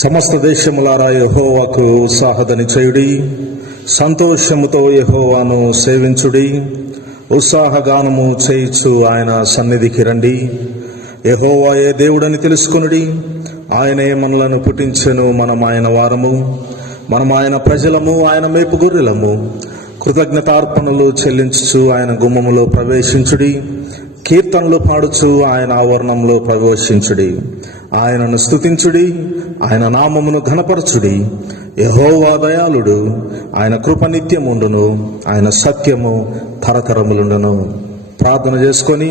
సమస్త దేశములారా యెహోవాకు ఉత్సాహధ్వని చేయుడి, సంతోషముతో యెహోవాను సేవించుడి. ఉత్సాహగానము చేయుచు ఆయన సన్నిధికి రండి. యెహోవాయే దేవుడని తెలుసుకొనుడి. ఆయనే మనలను పుట్టించెను, మనం ఆయన వారము, మనం ఆయన ప్రజలము, ఆయన మేపు గొర్రెలము. కృతజ్ఞతార్పణలు చెల్లించుచు ఆయన గుమ్మములో ప్రవేశించుడి. కీర్తనలు పాడుచు ఆయన ఆవరణంలో ప్రవేశించుడి. ఆయనను స్తుతించుడి, ఆయన నామమును ఘనపరచుడి. యెహోవా దయాళుడు, ఆయన కృప నిత్యముండును, ఆయన సత్యము తరతరములుండును. ప్రార్థన చేసుకొని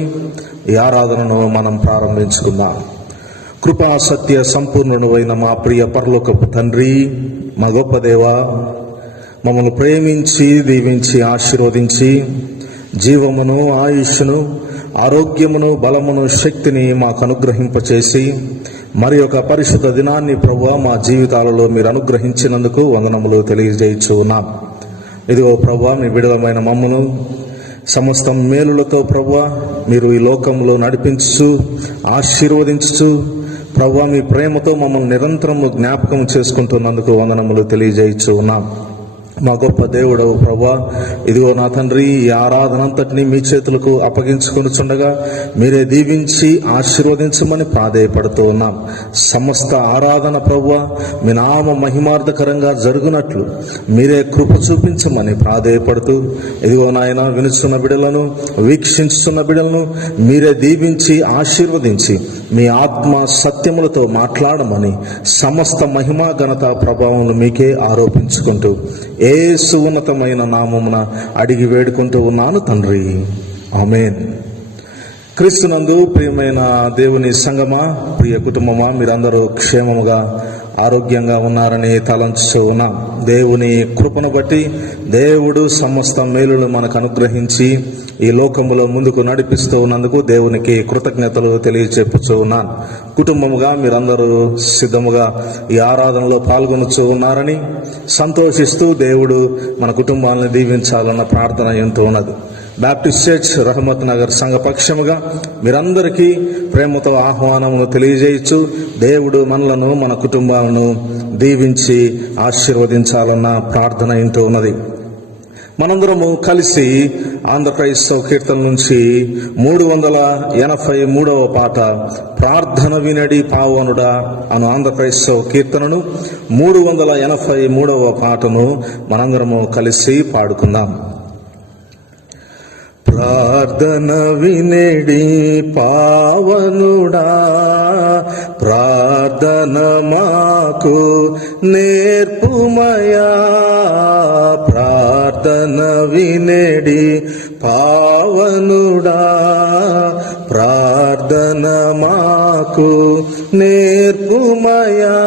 ఈ ఆరాధనను మనం ప్రారంభించుకుందాం. కృపా సత్య సంపూర్ణుడు అయిన మా ప్రియ పరలోకపు తండ్రి, మా గొప్ప దేవా, మమ్మల్ని ప్రేమించి దీవించి ఆశీర్వదించి జీవమును, ఆయుష్ను, ఆరోగ్యమును, బలమును, శక్తిని మాకు అనుగ్రహింపచేసి మరి ఒక పరిశుద్ధ దినాన్ని ప్రభువా మా జీవితాలలో మీరు అనుగ్రహించినందుకు వందనములు తెలియజేయచ్చు ఉన్నాం. ఇదిగో ప్రభువా, మీ విడుదలమైన మమ్మను సమస్త మేలులతో ప్రభువా మీరు ఈ లోకంలో నడిపించు, ఆశీర్వదించు ప్రభువా, మీ ప్రేమతో మమ్మల్ని నిరంతరము జ్ఞాపకం చేసుకుంటున్నందుకు వందనములు తెలియజేయచ్చు ఉన్నాం. మా గొప్ప దేవుడవు ప్రభువా, ఇదిగో నా తండ్రి, ఈ ఆరాధనంతటినీ మీ చేతులకు అప్పగించుకొనుచుండగా మీరే దీవించి ఆశీర్వదించమని ప్రాధేయపడుతూ ఉన్నాం. సమస్త ఆరాధన ప్రభువా మీ నామ మహిమార్థకరంగా జరుగునట్లు మీరే కృప చూపించమని ప్రాధేయపడుతూ, ఇదిగో నాయన, వినుచున్న బిడలను, వీక్షించుతున్న బిడలను మీరే దీవించి ఆశీర్వదించి మీ ఆత్మ సత్యములతో మాట్లాడమని సమస్త మహిమా ఘనత ప్రభావములు మీకే ఆరోపించుకుంటూ యేసు ఉన్నతమైన నామమున అడిగి వేడుకుంటూ ఉన్నాను తండ్రి, ఆమేన్. క్రీస్తునందు ప్రియమైన దేవుని సంగమా, ప్రియ కుటుంబమా, మీరందరూ క్షేమముగా ఆరోగ్యంగా ఉన్నారని తలంచుతూ ఉన్నాం. దేవుని కృపను బట్టి దేవుడు సమస్త మేలులు మనకు అనుగ్రహించి ఈ లోకములో ముందుకు నడిపిస్తూ ఉన్నందుకు దేవునికి కృతజ్ఞతలు తెలియచెప్పుతూ ఉన్నాను. కుటుంబముగా మీరందరూ సిద్ధముగా ఈ ఆరాధనలో పాల్గొనుతూ ఉన్నారని సంతోషిస్తూ దేవుడు మన కుటుంబాలను దీవించాలన్న ప్రార్థన ఎంతో ఉన్నది. బాప్టిస్ట్ చర్చ్ రహమత్ నగర్ సంఘ పక్షముగా మీరందరికీ ప్రేమతో ఆహ్వానమును తెలియజేయచ్చు. దేవుడు మనలను, మన కుటుంబాలను దీవించి ఆశీర్వదించాలన్న ప్రార్థన ఎంతో ఉన్నది. మనందరము కలిసి ఆంధ్రప్రదేశ్ కీర్తన నుంచి 383వ పాట ప్రార్థన వినడి పావనుడా అను ఆంధ్రప్రదేశ్ కీర్తనను 383వ పాటను మనందరము కలిసి పాడుకుందాం. ప్రార్థన వినడి పావనుడా, ప్రార్థన మాకు నేర్పుమయా. ప్రార్థన వినడి పావనుడా, ప్రార్థన మాకు నేర్పుమయా.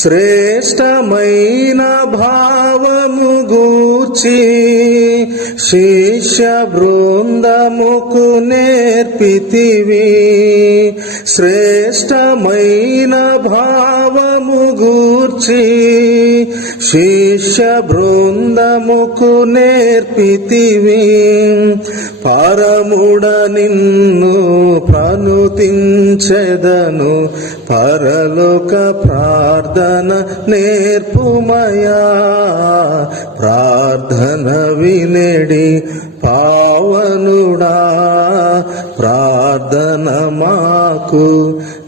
శ్రేష్టమైన భావము గూర్చి శిష్య బృందముకు నేర్పితివి. శ్రేష్టమైన భావము గూర్చి శిష్య బృందముకు నేర్పితివి. పరముడ నిన్ను ప్రణుతించెదను, పరలోక ప్రార్థన నేర్పుమయా. ప్రార్థన వినడి పావనుడా, ప్రార్థన మాకు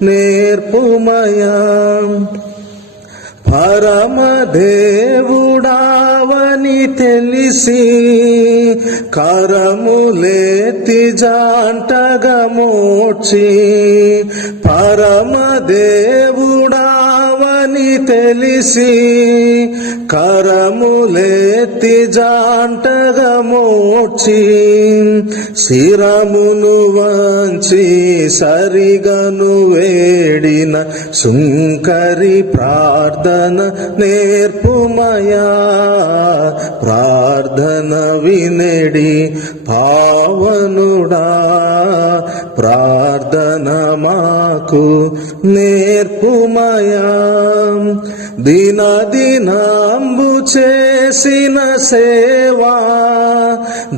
నేర్పుమయా. పరమదేవుడావని తెలిసి కరములేతి జాంటగా మోడ్చి. పరమదేవుడావని తెలిసి కరములేతి జాంటగా మోడ్చి. శిరమును వంచి సరిగను వేడిన సుంకరి ప్రార్థన నేర్పుమయా. ప్రార్థన వినడి పావనుడా, ప్రార్థన ప్రార్థన మాకు నేర్పుమయా. దినాంబు చేసిన సేవా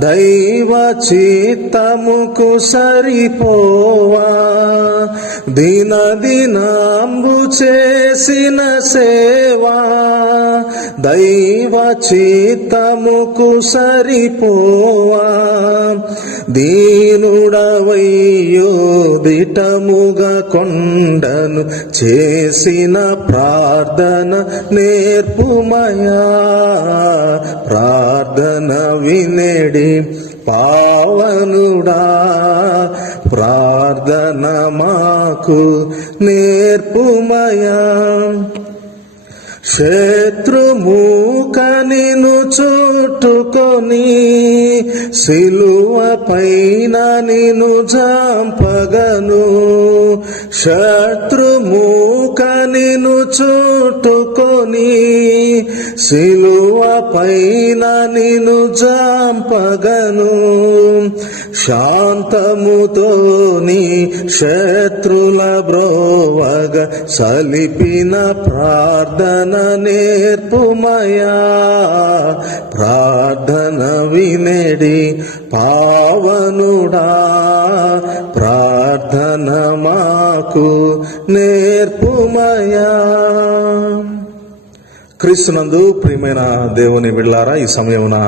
దైవ చిత్తముకు సరిపోవా. దినాంబు చేసిన సేవా దైవ చిత్తముకు సరిపోవా. దీనుడవయ్యో దిటముగా కొండను చేసిన ప్రార్థన నేర్పుమయా. ప్రార్థన వినెడి పావనుడా ప్రార్థన మాకు నేర్పుమయా. శత్రుముఖ నిన్ను చుట్టుకొని సిలువ పైన నిన్ను జాంపగను. శత్రుముఖ నిన్ను చుట్టుకొని సిలువ పైన నిన్ను జాంపగను. శాంతముతోని శత్రుల బ్రోవగ సలిపిన ప్రార్థన నేర్పుమయా. ప్రార్థన వినెడి పావనుడా ప్రార్థన మాకు నేర్పుమయా. క్రీస్తునందు ప్రియమైన దేవుని బిడ్డలారా, ఈ సమయమున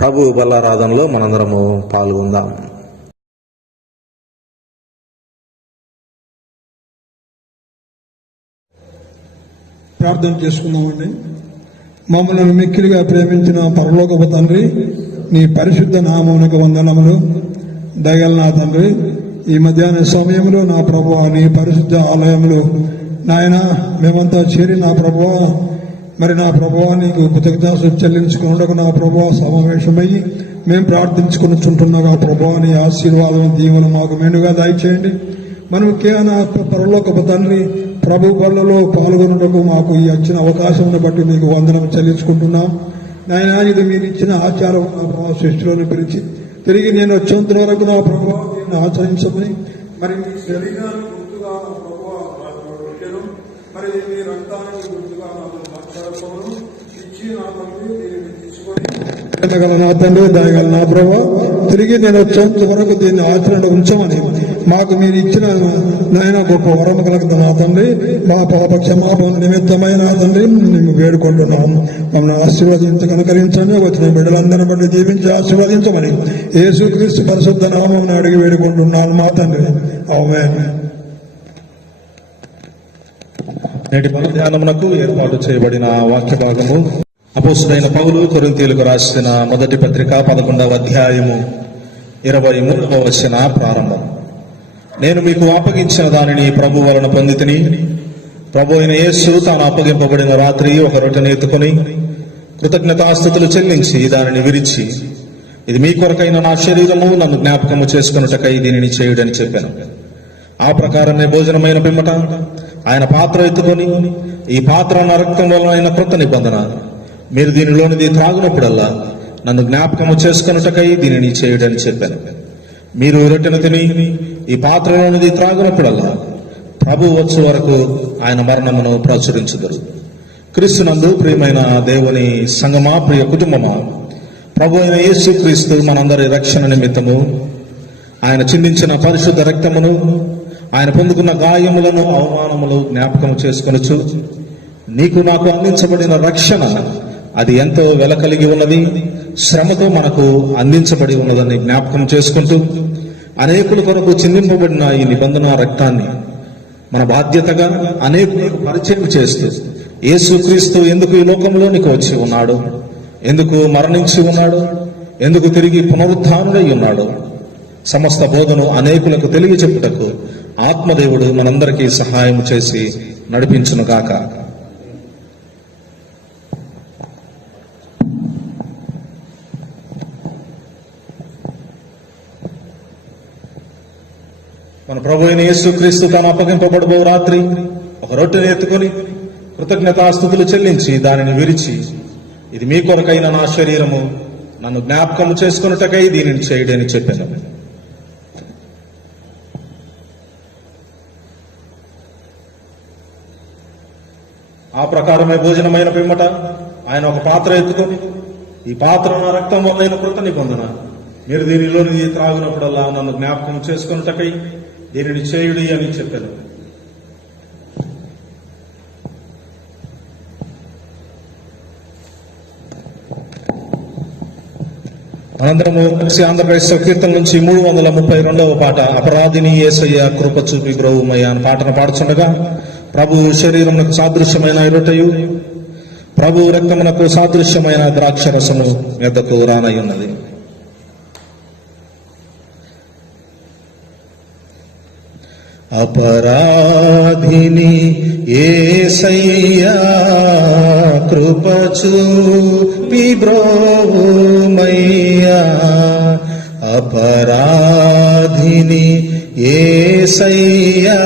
ప్రభు బలారాధనలో మనందరము పాల్గొందాం. ప్రార్థన చేసుకుందామండి. మమ్మల్ని మిక్కిలిగా ప్రేమించిన పరలోకపు తండ్రి, నీ పరిశుద్ధ నామమునకు వందనములు. దయగల నా తండ్రి, ఈ మధ్యాహ్న సమయంలో నా ప్రభువా నీ పరిశుద్ధ ఆలయంలో నాయన మేమంతా చేరి నా ప్రభువా మరి నా ప్రభువా నీకు కృతజ్ఞతాస్తుతులు చెల్లించుకున్నకు నా ప్రభువా సమావేశమయ్యి మేము ప్రార్థించుకునిచుంటున్నాగా ప్రభువా నీ ఆశీర్వాదం దీవెన మాకు మెండుగా దయచేయండి. మనం కేవలం పరలోకపు తండ్రి ప్రభు బళ్ళలో పాల్గొనటకు మాకు ఈ వచ్చిన అవకాశం బట్టి మీకు వందనం చెల్లించుకుంటున్నాం. నాయన ఇది మీరు ఇచ్చిన ఆచారం నా ప్రభావ సృష్టిలోని పిలిచి తిరిగి నేను వచ్చేంత వరకు నా ప్రభావ నేను ఆచరించమని మరి మీ శరీరానికి గుర్తుగా నా ప్రభావ మరి మీ రక్తానికి గుర్తుగా ఇచ్చి నా తండ్రి దీనిని తీసుకొని నా తండ్రి దయగల నా ప్రభావ తిరిగి నేను వచ్చేంత వరకు దీన్ని ఆచరణ ఉంచమని మాకు మీరు ఇచ్చిన నాయన గొప్ప వరం కలగదు నా తండ్రి. మా పాప క్షమాపణ నిమిత్తమైన నా తండ్రి మేము వేడుకుంటున్నాము. మమ్మల్ని ఆశీర్వదించి కనుకరించండి. వచ్చిన బిడ్డలందరిని బట్టి దీవించి ఆశీర్వదించమని యేసుక్రీస్తు పరిశుద్ధ నామం అడిగి వేడుకుంటున్నాను మా తండ్రి. ఆమేన్. నేటి ధ్యానమునకు ఏర్పాటు చేయబడిన వాక్య భాగము అపోస్తులైన పౌలు కొరింథీయులకు రాసిన మొదటి పత్రిక 11వ అధ్యాయము 23వ వచన ప్రారంభం. నేను మీకు అప్పగించిన దానిని ప్రభు వలన పొందితిని. ప్రభు అయిన యేసు తాను అప్పగింపబడిన రాత్రి ఒక రొట్టెను ఎత్తుకొని కృతజ్ఞతాస్తుతులు చెల్లించి దానిని విరిచి, ఇది మీ కొరకైన నా శరీరము, నన్ను జ్ఞాపకము చేసుకొనుటకై దీనిని చేయుడని చెప్పాను. ఆ ప్రకారమే భోజనమైన పిమ్మట ఆయన పాత్ర ఎత్తుకొని, ఈ పాత్ర నా రక్తం వలన కృత నిబంధన, మీరు దీనిలోనిది త్రాగునప్పుడల్లా నన్ను జ్ఞాపకము చేసుకొనుటకై దీనిని చేయుడని చెప్పాను. మీరు రొట్టెను తిని ఈ పాత్రలోనిది త్రాగునప్పుడల్లా ప్రభు వచ్చు వరకు ఆయన మరణమును ప్రచురించుదురు. క్రీస్తునందు ప్రియమైన దేవుని సంగమా, ప్రియ కుటుంబమా, ప్రభు అయిన యేసు క్రీస్తు మనందరి రక్షణ నిమిత్తము ఆయన చిందించిన పరిశుద్ధ రక్తమును, ఆయన పొందుకున్న గాయములను అవమానములు జ్ఞాపకం చేసుకొనుచు నీకు నాకు అందించబడిన రక్షణ అది ఎంతో వెల కలిగి ఉన్నది, శ్రమతో మనకు అందించబడి ఉన్నదని జ్ఞాపకం చేసుకుంటూ అనేకుల కొరకు చిందింపబడిన ఈ నిబంధన రక్తాన్ని మన బాధ్యతగా అనేకులకు పరిచయం చేస్తూ యేసుక్రీస్తు ఎందుకు ఈ లోకంలోనికి వచ్చి ఉన్నాడు, ఎందుకు మరణించి ఉన్నాడు, ఎందుకు తిరిగి పునరుత్థానుడై ఉన్నాడు, సమస్త బోధను అనేకులకు తెలియచెప్పుటకు ఆత్మదేవుడు మనందరికీ సహాయం చేసి నడిపించునుగాక. మన ప్రభు అయిన యేసుక్రీస్తు తాను అప్పగింపబడబో రాత్రి ఒక రొట్టెను ఎత్తుకొని కృతజ్ఞతాస్తుతులు చెల్లించి దానిని విరిచి, ఇది మీ కొరకైన నా శరీరము, నన్ను జ్ఞాపకము చేసుకొనుటకై దీనిని చేయుడని చెప్పాను. ఆ ప్రకారమే భోజనమైన పిమ్మట ఆయన ఒక పాత్ర ఎత్తుకొని, ఈ పాత్ర నా రక్తం వల్ల కృత నిబంధన, మీరు దీనిలోని త్రాగినప్పుడల్లా నన్ను జ్ఞాపకం చేసుకున్నటకై దీనిని చేయుడి అని చెప్పాను. అనంతరము కలిసి ఆంధ్రప్రదేశ్ కీర్తన నుంచి 332వ పాట, అపరాధిని యేసయ్య కృప చూపి బ్రోవుమయ్య అని పాటను పాడుచుండగా, ప్రభు శరీరమునకు సాదృశ్యమైన రొట్టెయు ప్రభు రక్తమునకు సాదృశ్యమైన ద్రాక్షరసము ఎద్దకు రానై ఉన్నది. అపరాధిని యేసయ్యా కృప చూపి బ్రోవుమయ్యా, అపరాధిని యేసయ్యా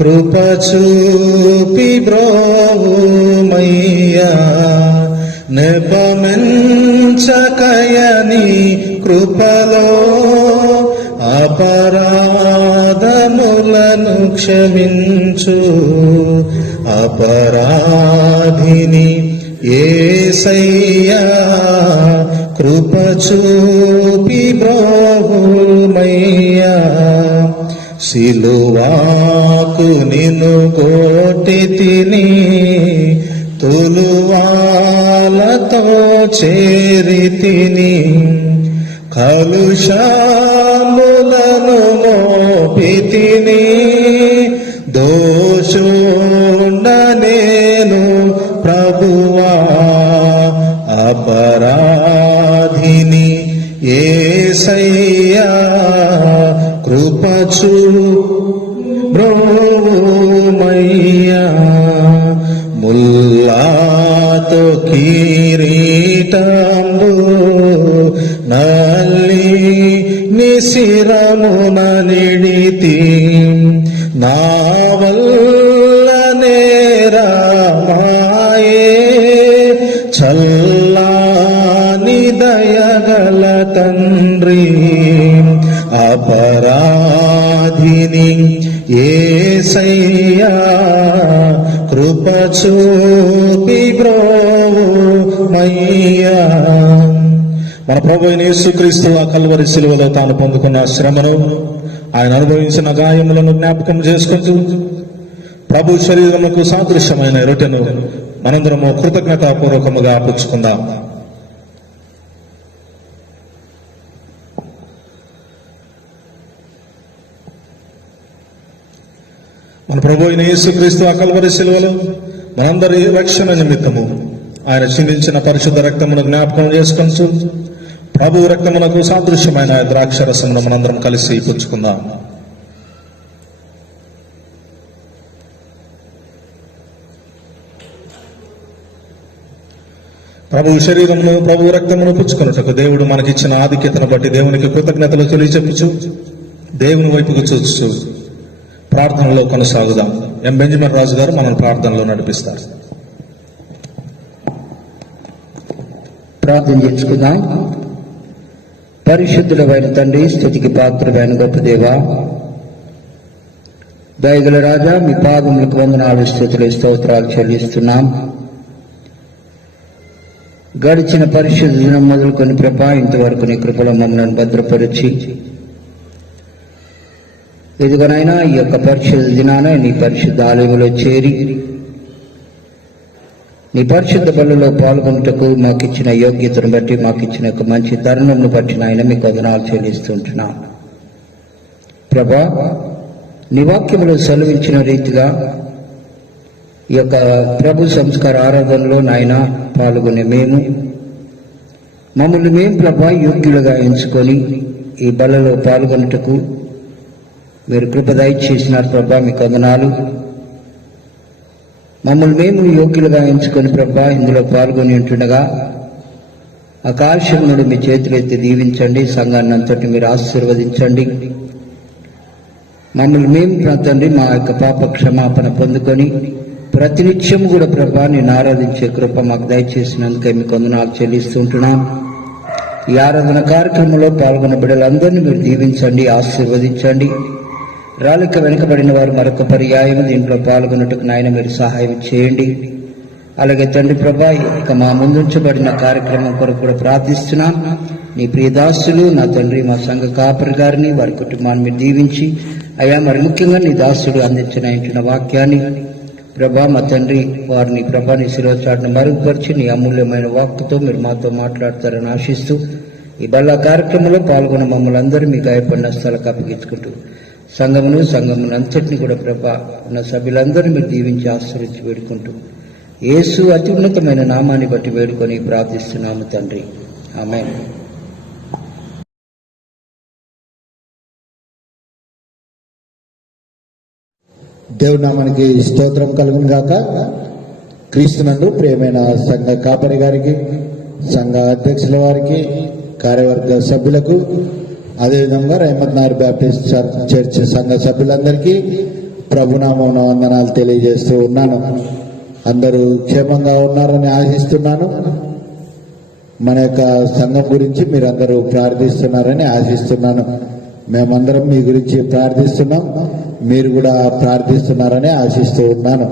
కృప చూపి బ్రోవుమయ్యా, నెపమెంచకయని కృపలో అపరాధములను క్షమించు, అపరాధిని యేసయ్యా కృప చూపి బ్రోవుమయ్యా, సిలువాకు నిన్ను కొట్టి తిని తులువాలతో చేరి తిని, కలుషములను మోపి తిని, దోషుండ నేను ప్రభువా, అపరాధిని యేసయ్యా కృప చూపి బ్రోవుమయ్యా, ముల్లాతో కిరీటంబు నల్లి నిశిరమున నిడితి, నా వల్ల నేరమాయే చల్లాని దయగల తండ్రి, అపరాధిని యేసయ్యా కృప చూపి బ్రోవుమయ్యా. మన ప్రభు అయిన యేసుక్రీస్తు ఆ కల్వరి శిలువలో తాను పొందుకున్న శ్రమను, ఆయన అనుభవించిన గాయములను జ్ఞాపకం చేసుకుంటూ ప్రభు శరీరముకు సాదృశ్యమైన రొట్టెను మనందరము కృతజ్ఞతాపూర్వకముగా పుచ్చుకుందాం. మన ప్రభు అయిన యేసుక్రీస్తు ఆ కల్వరి శిలువలో మనందరి రక్షణ నిమిత్తము ఆయన చిందించిన పరిశుద్ధ రక్తమును జ్ఞాపకం చేసుకుంటూ ప్రభు రక్తమునకు సాదృశ్యమైన ద్రాక్షరసమును మనందరం కలిసి పుచ్చుకుందాం. ప్రభు శరీరమును ప్రభు రక్తమును పుచ్చుకొనుటకు దేవుడు మనకిచ్చిన ఆధిక్యతను బట్టి దేవునికి కృతజ్ఞతలు తెలియచెప్పుచు దేవుని వైపుకు చూచు ప్రార్థనలో కొనసాగుదాం. ఎం బెంజమిన్ రాజు గారు మనల్ని ప్రార్థనలో నడిపిస్తారు. ప్రార్థన చేసుకుందాం. పరిశుద్ధుడైన తండ్రి, స్తుతికి పాత్రుడైన గొప్ప దేవా, దయగల రాజా, మీ పాదములకు వందనాలు, స్తుతులు, స్తోత్రాలు చెల్లిస్తున్నాం. గడిచిన పరిశుద్ధ దినం మొదలుకొని ప్రభా ఇంతవరకు నీ కృపలో మమ్మల్ని భద్రపరిచి, ఎదుగనైనా ఈ యొక్క పరిశుద్ధ దినాన నీ పరిశుద్ధ ఆలయంలో చేరి నీ పరిశుద్ధ బలులో పాల్గొనుటకు మాకు ఇచ్చిన యోగ్యతను బట్టి, మాకు ఇచ్చిన ఒక మంచి తరుణంను బట్టి నాయన మీకు వందనాలు చెల్లిస్తుంటున్నాం. ప్రభా, నీ వాక్యములో సెలవించిన రీతిగా ఈ యొక్క ప్రభు సంస్కార ఆరాధనలో నాయన పాల్గొనే మమ్మల్ని మేము ప్రభా యోగ్యులుగా ఎంచుకొని ఈ బలలో పాల్గొనుటకు మీరు కృప దయచేసినారు ప్రభా, మీకు వందనాలు. మమ్మల్ని మేము యోగ్యులుగా ఎంచుకొని ప్రభా ఇందులో పాల్గొని ఉంటుండగా ఆకాశమును మీ చేతులెత్తి దీవించండి. సంఘాన్ని అంతటి మీరు ఆశీర్వదించండి. మమ్మల్ని మేము తండ్రి మా యొక్క పాప క్షమాపణ పొందుకొని ప్రతినిత్యం కూడా ప్రభా నేను ఆరాధించే కృప మాకు దయచేసినందుకే మీకు వందనాలు చెల్లిస్తుంటున్నాం. ఈ ఆరాధన కార్యక్రమంలో పాల్గొన్న బిడ్డలందరినీ మీరు దీవించండి, ఆశీర్వదించండి. రాలిక వెనుకబడిన వారు మరొక పర్యాయం దీంట్లో పాల్గొన్నట్టుకు నాయన మీరు సహాయం చేయండి. అలాగే తండ్రి ప్రభా, ఇక మా ముందుంచబడిన కార్యక్రమం కొరకు కూడా ప్రార్థిస్తున్నాం. నీ ప్రియదాసులు నా తండ్రి మా సంఘ కాపరి గారిని వారి కుటుంబాన్ని మీరు దీవించి అయ్యా, మరి ముఖ్యంగా నీ దాసుడు అందించిన వాక్యాన్ని ప్రభా మా తండ్రి వారిని ప్రభా నీ శిరోచాటును మరుగుపరిచి నీ అమూల్యమైన వాక్కుతో మీరు మాతో మాట్లాడతారని ఆశిస్తూ ఈ బల్ల కార్యక్రమంలో పాల్గొన్న మమ్మల్ని అందరూ మీ గాయపడిన స్థలకు అప్పగించుకుంటూ సంఘమును అంతటిని కూడా ప్రభా ఉన్న సభ్యులందరూ మీరు దీవించి ఆశీర్వదించి వేడుకుంటూ యేసు అతి ఉన్నతమైన నామాన్ని బట్టి వేడుకొని ప్రార్థిస్తున్నాము తండ్రి, ఆమేన్. దేవుడి నామానికి స్తోత్రం కలుగును గాక. క్రీస్తునందు ప్రియమైన సంఘ కాపరి గారికి, సంఘ అధ్యక్షుల వారికి, కార్యవర్గ సభ్యులకు, అదేవిధంగా రహమత్ నగర్ బ్యాప్టిస్ట్ చర్చ్ సంఘ సభ్యులందరికీ ప్రభునామం వందనాలు తెలియజేస్తూ ఉన్నాను. అందరూ క్షేమంగా ఉన్నారని ఆశిస్తున్నాను. మన యొక్క సంఘం గురించి మీరందరూ ప్రార్థిస్తున్నారని ఆశిస్తున్నాను. మేమందరం మీ గురించి ప్రార్థిస్తున్నాం, మీరు కూడా ప్రార్థిస్తున్నారని ఆశిస్తూ ఉన్నాను.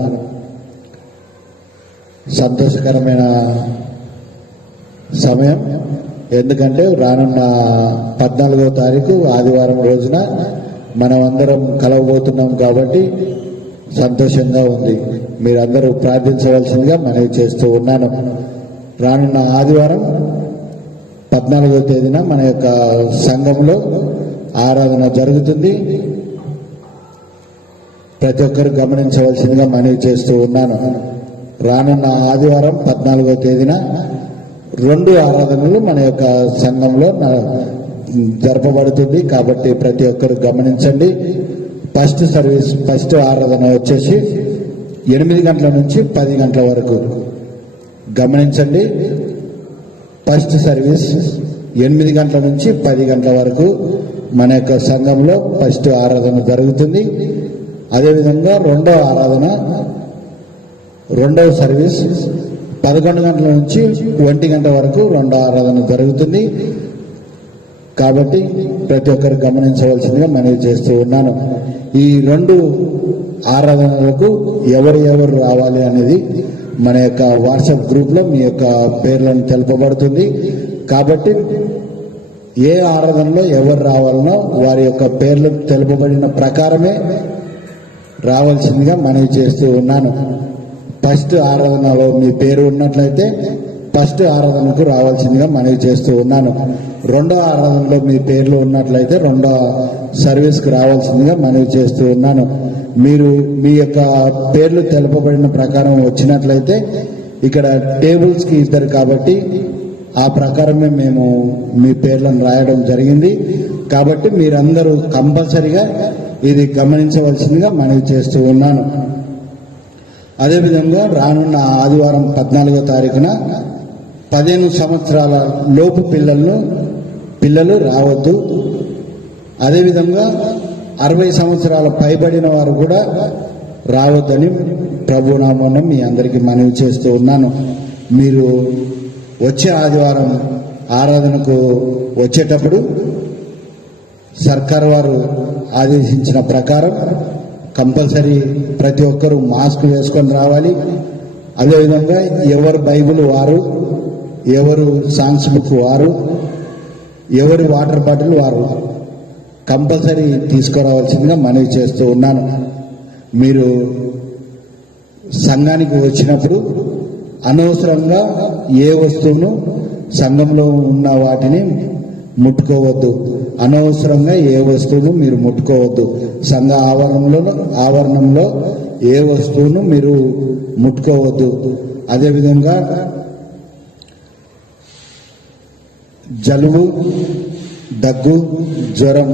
సంతోషకరమైన సమయం, ఎందుకంటే రానున్న 14వ తారీఖు ఆదివారం రోజున మనం అందరం కలవబోతున్నాం కాబట్టి సంతోషంగా ఉంది. మీరందరూ ప్రార్థించవలసిందిగా మనవి చేస్తూ ఉన్నాను. రానున్న ఆదివారం 14వ తేదీన మన యొక్క సంఘంలో ఆరాధన జరుగుతుంది. ప్రతి ఒక్కరు గమనించవలసిందిగా మనవి చేస్తూ ఉన్నాను. రానున్న ఆదివారం 14వ తేదీన 2 ఆరాధనలు మన యొక్క సంఘంలో జరపబడుతుంది కాబట్టి ప్రతి ఒక్కరు గమనించండి. ఫస్ట్ ఆరాధన వచ్చేసి 8 గంటల నుంచి 10 గంటల వరకు గమనించండి. ఫస్ట్ సర్వీస్ 8 గంటల నుంచి 10 గంటల వరకు మన యొక్క సంఘంలో ఫస్ట్ ఆరాధన జరుగుతుంది. అదేవిధంగా రెండవ సర్వీస్ 11 గంటల నుంచి 1 గంట వరకు 2వ ఆరాధన జరుగుతుంది. కాబట్టి ప్రతి ఒక్కరు గమనించవలసిందిగా మనవి చేస్తూ ఉన్నాను. ఈ 2 ఆరాధనలకు ఎవరు రావాలి అనేది మన యొక్క వాట్సాప్ గ్రూప్లో మీ యొక్క పేర్లను తెలుపబడుతుంది. కాబట్టి ఏ ఆరాధనలో ఎవరు రావాలనో వారి యొక్క పేర్లు తెలుపబడిన ప్రకారమే రావాల్సిందిగా మనవి చేస్తూ ఉన్నాను. ఫస్ట్ ఆరాధనలో మీ పేరు ఉన్నట్లయితే ఫస్ట్ ఆరాధనకు రావాల్సిందిగా మనవి చేస్తూ ఉన్నాను. 2వ ఆరాధనలో మీ పేర్లు ఉన్నట్లయితే 2వ సర్వీస్కి రావాల్సిందిగా మనవి చేస్తూ ఉన్నాను. మీరు మీ యొక్క పేర్లు తెలుపబడిన ప్రకారం వచ్చినట్లయితే ఇక్కడ టేబుల్స్కి ఇద్దరు కాబట్టి ఆ ప్రకారమే మేము మీ పేర్లను రాయడం జరిగింది. కాబట్టి మీరందరూ కంపల్సరిగా ఇది గమనించవలసిందిగా మనవి చేస్తూ ఉన్నాను. అదేవిధంగా రానున్న ఆదివారం 14వ తారీఖున 15 సంవత్సరాల లోపు పిల్లలు రావద్దు. అదేవిధంగా 60 సంవత్సరాల పైబడిన వారు కూడా రావద్దని ప్రభునామమున మీ అందరికీ మనవి చేస్తూ ఉన్నాను. మీరు వచ్చే ఆదివారం ఆరాధనకు వచ్చేటప్పుడు సర్కార్ వారు ఆదేశించిన ప్రకారం కంపల్సరీ ప్రతి ఒక్కరూ మాస్క్ వేసుకొని రావాలి. అదేవిధంగా ఎవరు బైబిల్ వారు, ఎవరు సాంగ్స్ బుక్ వారు, ఎవరి వాటర్ బాటిల్ వారు కంపల్సరీ తీసుకురావాల్సిందిగా మనవి చేస్తూ ఉన్నాను. మీరు సంఘానికి వచ్చినప్పుడు అనవసరంగా ఏ వస్తువును సంఘంలో ఉన్న వాటిని ముట్టుకోవద్దు. అనవసరంగా ఏ వస్తువును మీరు ముట్టుకోవద్దు. సంఘ ఆవరణంలో ఏ వస్తువును మీరు ముట్టుకోవద్దు. అదేవిధంగా జలుబు, దగ్గు, జ్వరం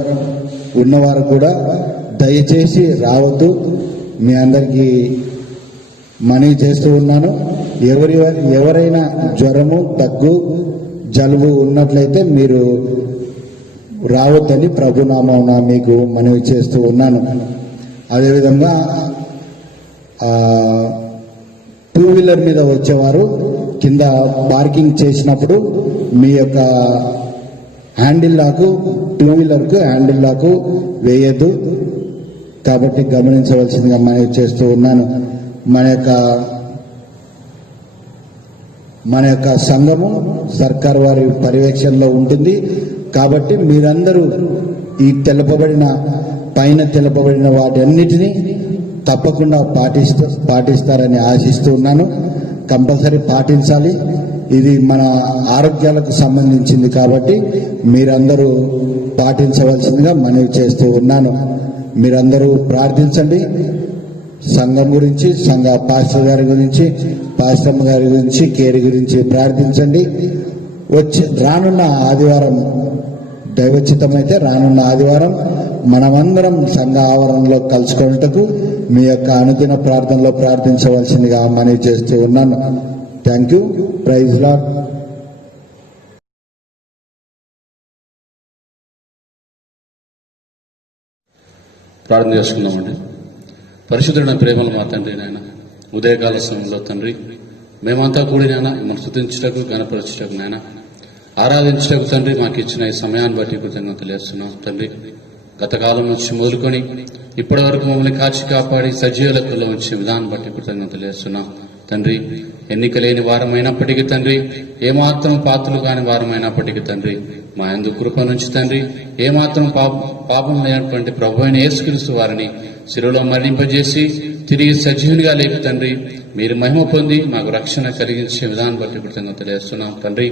ఉన్నవారు కూడా దయచేసి రావద్దు. మీ అందరికీ మనవి చేస్తూ ఉన్నాను. ఎవరైనా జ్వరము, దగ్గు, జలుబు ఉన్నట్లయితే మీరు రావద్దని ప్రభునామమున మీకు మనవి చేస్తూ ఉన్నాను. అదేవిధంగా 2 వీలర్ మీద వచ్చేవారు కింద పార్కింగ్ చేసినప్పుడు మీ యొక్క హ్యాండిల్ లాకు 2 వీలర్కు హ్యాండిల్ లాకు వేయద్దు. కాబట్టి గమనించవలసిందిగా మనవి చేస్తూ ఉన్నాను. మన యొక్క సంఘము సర్కార్ వారి పర్యవేక్షణలో ఉంటుంది. కాబట్టి మీరందరూ ఈ పైన తెలుపబడిన వాటన్నిటినీ తప్పకుండా పాటిస్తారని ఆశిస్తూ ఉన్నాను. కంపల్సరీ పాటించాలి. ఇది మన ఆరోగ్యాలకు సంబంధించింది కాబట్టి మీరందరూ పాటించవలసిందిగా మనవి చేస్తూ ఉన్నాను. మీరందరూ ప్రార్థించండి. సంఘం గురించి, సంఘ పాస్టర్ గారి గురించి, పాస్టమ్మ గారి గురించి, కేరి గురించి ప్రార్థించండి. రానున్న ఆదివారం దైవచిత్తమైతే రానున్న ఆదివారం మనమందరం సంఘ ఆవరణలో కలుసుకున్నట్టుకు మీ యొక్క అనుదిన ప్రార్థనలో ప్రార్థించవలసిందిగా మనవి చేస్తూ ఉన్నాను. Thank you. Praise Lord. ప్రార్థన చేసుకుందామండి. పరిశుద్ధుడైన ప్రేమలు మా తండ్రి నాయన, ఉదయకాల సమయంలో తండ్రి మేమంతా కూడి నాయన మిమ్మల్ని స్తుతించుటకు, గణపరచుటకు నాయన, ఆరాధించుటకు తండ్రి మాకు ఇచ్చిన ఈ సమయాన్ని బట్టి కృతజ్ఞతలు చేస్తున్నాం తండ్రి. గత కాలం నుంచి మొదలుకొని ఇప్పటి వరకు మమ్మల్ని కాచి కాపాడి సజీవ లెక్కల్లో ఉంచే విధానం బట్టి కృతజ్ఞతలు చేస్తున్నాం తండ్రి. ఎన్నిక లేని వారమైనప్పటికీ తండ్రి, ఏమాత్రం పాత్రలు కాని వారమైనప్పటికీ తండ్రి, మా యందు కృప నుంచి తండ్రి, ఏమాత్రం పాపం లేనటువంటి ప్రభువైన యేసుక్రీస్తు వారిని శిలువలో మరణింపజేసి తిరిగి సజీవునిగా లేపి తండ్రి మీరు మహిమ పొంది మాకు రక్షణ కలిగించే విధానం బట్టి కృతజ్ఞతలు చేస్తున్నాం తండ్రి.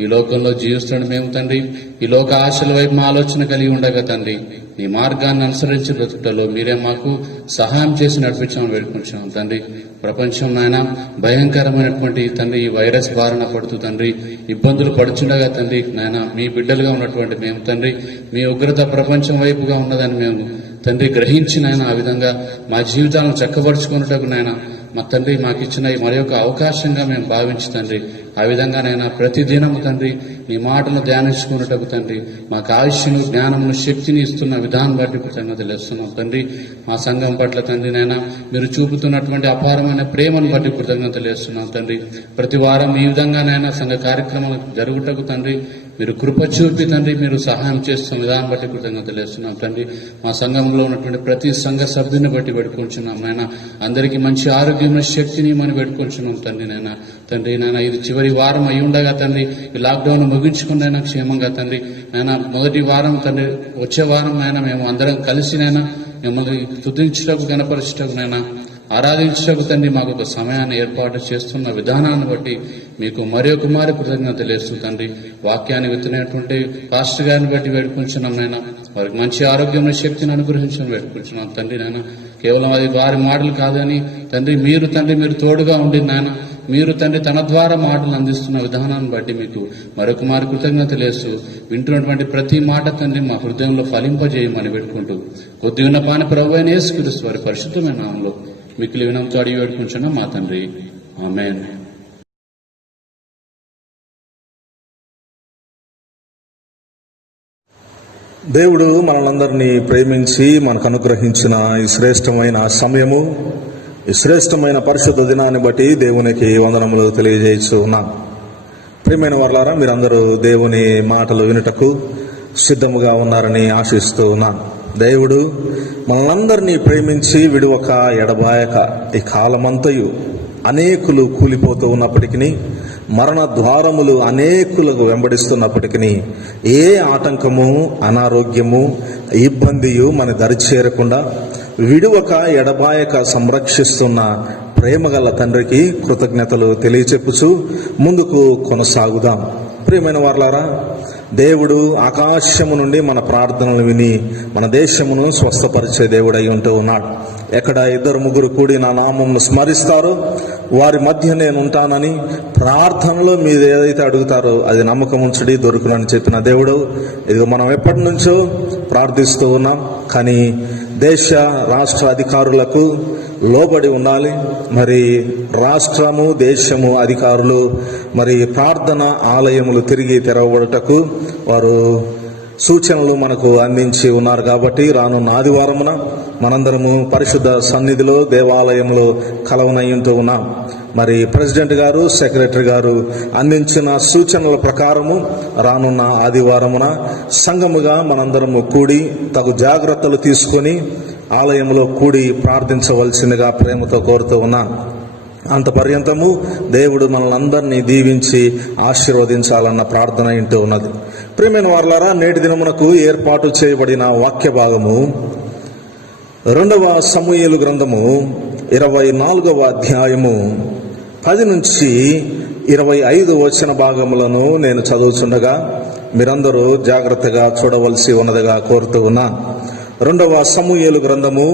ఈ లోకంలో జీవిస్తున్న మేము తండ్రి, ఈ లోక ఆశల వైపు మా ఆలోచన కలిగి ఉండగా తండ్రి, ఈ మార్గాన్ని అనుసరించి బ్రతుకుటలో మీరే మాకు సహాయం చేసి నడిపించామని వేడుకుంటున్నాం తండ్రి. ప్రపంచం నాయన భయంకరమైనటువంటి తండ్రి ఈ వైరస్ బారిన పడుతూ తండ్రి ఇబ్బందులు పడుచుండగా తండ్రి నాయన మీ బిడ్డలుగా ఉన్నటువంటి మేము తండ్రి, మీ ఉగ్రత ప్రపంచం వైపుగా ఉన్నదని మేము తండ్రి గ్రహించి నాయన ఆ విధంగా మా జీవితాలను చక్కబరుచుకున్నటకు నాయన మా తండ్రి మాకు ఇచ్చిన మరి యొక్క అవకాశంగా మేము భావించి తండ్రి ఆ విధంగా నైనా ప్రతిదినము తండ్రి మీ మాటలు ధ్యానించుకున్నటకు తండ్రి మాకు ఆయుష్ను, జ్ఞానమును, శక్తిని ఇస్తున్న విధానం బట్టి కృతజ్ఞతలు ఇస్తున్నాం తండ్రి. మా సంఘం పట్ల తండ్రి నైనా మీరు చూపుతున్నటువంటి అపారమైన ప్రేమను బట్టి కృతజ్ఞతలు ఇస్తున్నాం తండ్రి. ప్రతి వారం ఈ విధంగానైనా సంఘ కార్యక్రమాలు జరుగుటకు తండ్రి మీరు కృప చూపి తండ్రి మీరు సహాయం చేస్తున్న విధానం బట్టి కృతజ్ఞతలు ఇస్తున్నాం తండ్రి. మా సంఘంలో ఉన్నటువంటి ప్రతి సంఘ సభ్యుని బట్టి పెట్టుకుంటున్నాం నాయన. అందరికీ మంచి ఆరోగ్యం, శక్తిని మనం పెట్టుకుంటున్నాం తండ్రి నాయన. తండ్రి నాయన ఇది చివరి వారం అయి ఉండగా తండ్రి ఈ లాక్డౌన్ ముగించుకున్నైనా క్షేమంగా తండ్రి నాయన మొదటి వారం తండ్రి వచ్చే వారం నాయన మేము అందరం కలిసినైనా మిమ్మల్ని స్తుతించుటకు, గణపరచుటకు నాయన, ఆరాధించటకు తండ్రి మాకు ఒక సమయాన్ని ఏర్పాటు చేస్తున్న విధానాన్ని బట్టి మీకు మరొక మారి కృతజ్ఞతలు వేస్తూ తండ్రి. వాక్యాన్ని విత్తనటువంటి పాస్టర్ గారిని బట్టి వేడుకుంటున్నాం నాయన. వారికి మంచి ఆరోగ్యం, శక్తిని అనుగ్రహించడం వేడుకుంటున్నాం తండ్రి నాయన. కేవలం అది వారి మాటలు కాదని తండ్రి మీరు తోడుగా ఉండి నాయన, మీరు తండ్రి తన ద్వారా మాటలు అందిస్తున్న విధానాన్ని బట్టి మీకు మరొక మారి కృతజ్ఞతలు వేస్తూ వింటున్నటువంటి ప్రతి మాట తండ్రి మా హృదయంలో ఫలింపజేయమని పెట్టుకుంటూ కొద్ది ఉన్న పాని ప్రభువైన యేసుక్రీస్తు వారి పరిశుద్ధమైన నామములో మిక్కిలి వినంతో అడిగి వేడుకుంటున్నాం మా తండ్రి. ఆమేన్. దేవుడు మనలందరినీ ప్రేమించి మనకు అనుగ్రహించిన ఈ శ్రేష్టమైన సమయము, ఈ శ్రేష్టమైన పరిశుద్ధ దినాన్ని బట్టి దేవునికి వందనములు తెలియజేయచ్చు ఉన్నాం. ప్రియమైన వారలారా, మీరందరూ దేవుని మాటలు వినుటకు సిద్ధముగా ఉన్నారని ఆశిస్తూ ఉన్నాను. దేవుడు మనలందరినీ ప్రేమించి విడువక ఎడబాయక ఈ కాలమంతయు అనేకులు కూలిపోతూ ఉన్నప్పటికీ, మరణ ద్వారములు అనేకులకు వెంబడిస్తున్నప్పటికీ ఏ ఆటంకము, అనారోగ్యము, ఇబ్బందియు మన దరి చేరకుండా విడువక ఎడబాయక సంరక్షిస్తున్న ప్రేమగల తండ్రికి కృతజ్ఞతలు తెలియచెప్పుచు ముందుకు కొనసాగుదాం. ప్రియమైన వారలారా, దేవుడు ఆకాశము నుండి మన ప్రార్థనలు విని మన దేశమును స్వస్థపరిచే దేవుడై ఉంటూ ఉన్నాడు. ఎక్కడ 2-3 కూడి నా నామమును స్మరిస్తారో వారి మధ్య నేను ఉంటానని, ప్రార్థనలో మీరు ఏదైతే అడుగుతారో అది నమ్మకం ఉంచడి దొరుకునని చెప్పిన దేవుడు. ఇది మనం ఎప్పటి నుంచో ప్రార్థిస్తూ ఉన్నాం. కానీ దేశ రాష్ట్ర అధికారులకు లోబడి ఉండాలి. మరి రాష్ట్రము, దేశము అధికారులు మరి ప్రార్థన ఆలయములు తిరిగి తెరవబడుటకు వారు సూచనలు మనకు అందించి ఉన్నారు. కాబట్టి రానున్న ఆదివారమున మనందరము పరిశుద్ధ సన్నిధిలో, దేవాలయంలో కలవనయ్యుంటూ ఉన్నాం. మరి ప్రెసిడెంట్ గారు, సెక్రటరీ గారు అందించిన సూచనల ప్రకారము రానున్న ఆదివారమున సంఘముగా మనందరము కూడి తగు జాగ్రత్తలు తీసుకొని ఆలయంలో కూడి ప్రార్థించవలసిందిగా ప్రేమతో కోరుతూ ఉన్నా. అంత పర్యంతము దేవుడు మనల్ని అందరినీ దీవించి ఆశీర్వదించాలన్న ప్రార్థన ఇంటూ ఉన్నది. ప్రియమైన వారలారా, నేటి దినమునకు ఏర్పాటు చేయబడిన వాక్య భాగము 2వ సమూయేలు గ్రంథము 24వ అధ్యాయము 10 నుంచి 25 వచన భాగములను నేను చదువుచుండగా మీరందరూ జాగ్రత్తగా చూడవలసి ఉన్నదిగా కోరుతూ ఉన్నా. 2వ సమూయేలు గ్రంథము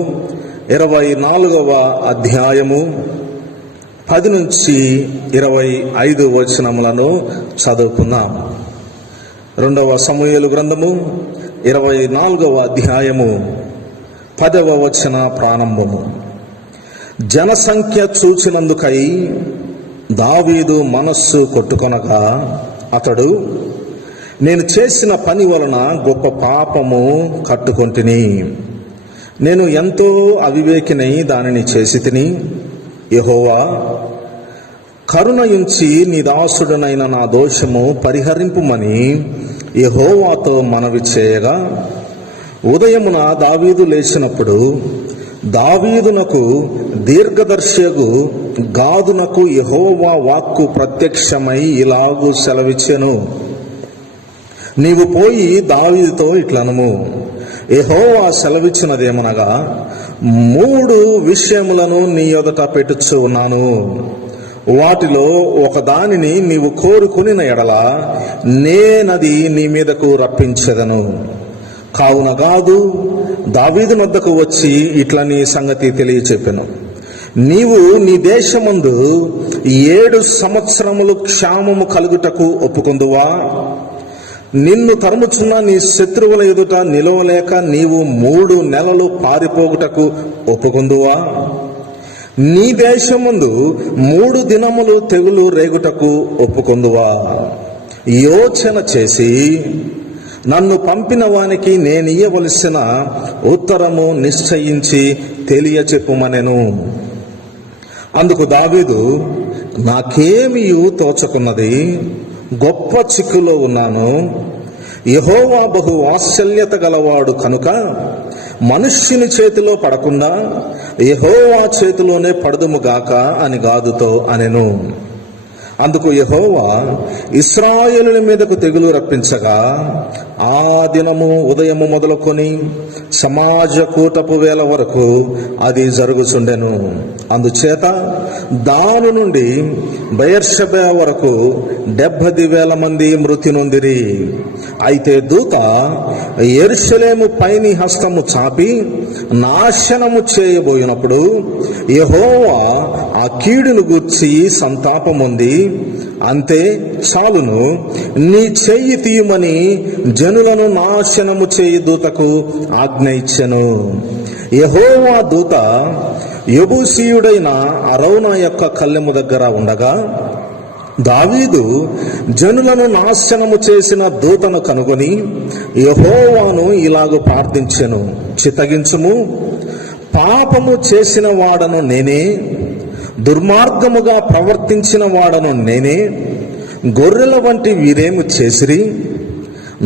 24వ అధ్యాయము 10 నుంచి 25 వచనములను చదువుకుందాం. 2వ సమూయేలు గ్రంథము 24వ అధ్యాయము 10వ వచన ప్రారంభము. జనసంఖ్య చూచినందుకై దావీదు మనస్సు కొట్టుకొనగా అతడు, నేను చేసిన పని వలన గొప్ప పాపము కట్టుకొంటిని. నేను ఎంతో అవివేకినై దానిని చేసి తిని. యెహోవా, కరుణయుంచి నీ దాసుడనైన నా దోషము పరిహరింపుమని యెహోవాతో మనవి చేయగా, ఉదయమున దావీదు లేచినప్పుడు దావీదునకు దీర్ఘదర్శియగు గాదునకు యెహోవా వాక్కు ప్రత్యక్షమై ఇలాగు సెలవిచ్చెను. నీవు పోయి దావీదుతో ఇట్లనుము, యెహోవా సెలవిచ్చినదేమనగా, 3 విషయములను నీ ఎదుట పెట్టుచు ఉన్నాను. వాటిలో ఒకదానిని నీవు కోరుకొనిన ఎడల నేనది నీ మీదకు రప్పించెదను. కావున గాదు దావీదు వద్దకు వచ్చి ఇట్లా నీ సంగతి తెలియచెప్పెను. నీవు నీ దేశమందు 7 సంవత్సరములు క్షామము కలుగుటకు ఒప్పుకొందువా? నిన్ను తరుముచున్న నీ శత్రువుల ఎదుట నిలవలేక నీవు 3 నెలలు పారిపోగుటకు ఒప్పుకొందువా? నీ దేశమందు 3 దినములు తెగులు రేగుటకు ఒప్పుకొందువా? యోచన చేసి నన్ను పంపిన వానికి నేనియ్యవలసిన ఉత్తరము నిశ్చయించి తెలియచెప్పుమనెను. అందుకు దావీదు, నాకేమియు తోచకున్నది, గొప్ప చిక్కులో ఉన్నాను. యెహోవా బహు వాత్సల్యత గలవాడు కనుక మనుష్యుని చేతిలో పడకుండా యెహోవా చేతిలోనే పడదుముగాక అని గాదుతో అనెను. అందుకు యెహోవా ఇశ్రాయేలుల మీదకు తెగులు రప్పించగా ఆ దినము ఉదయము మొదలుకొని సమాజ కూటపు వేళ వరకు అది జరుగుచుండెను. అందుచేత దాను నుండి బెయేర్షెబా వరకు 70,000 మంది మృతి నొందిరి. అయితే దూత యెరూషలేము పైని హస్తము చాపి నాశనము చేయబోయినప్పుడు యెహోవా ఆ కీడును గూర్చి సంతాపముంది, అంతే చాలును, నీ చెయ్యి తీయమని జనులను నాశనము చేయి దూతకు ఆజ్ఞ ఇచ్చెను. యెహోవా దూత యెబూసీయుడైన అరౌనా యొక్క కళ్ళెము దగ్గర ఉండగా దావీదు జనులను నాశనము చేసిన దూతను కనుగొని యెహోవాను ఇలాగు ప్రార్థించెను, చిత్తగించుము, పాపము చేసిన వాడను నేనే, దుర్మార్గముగా ప్రవర్తించిన వాడను నేనే. గొర్రెల వంటి వీరేమి చేసిరి,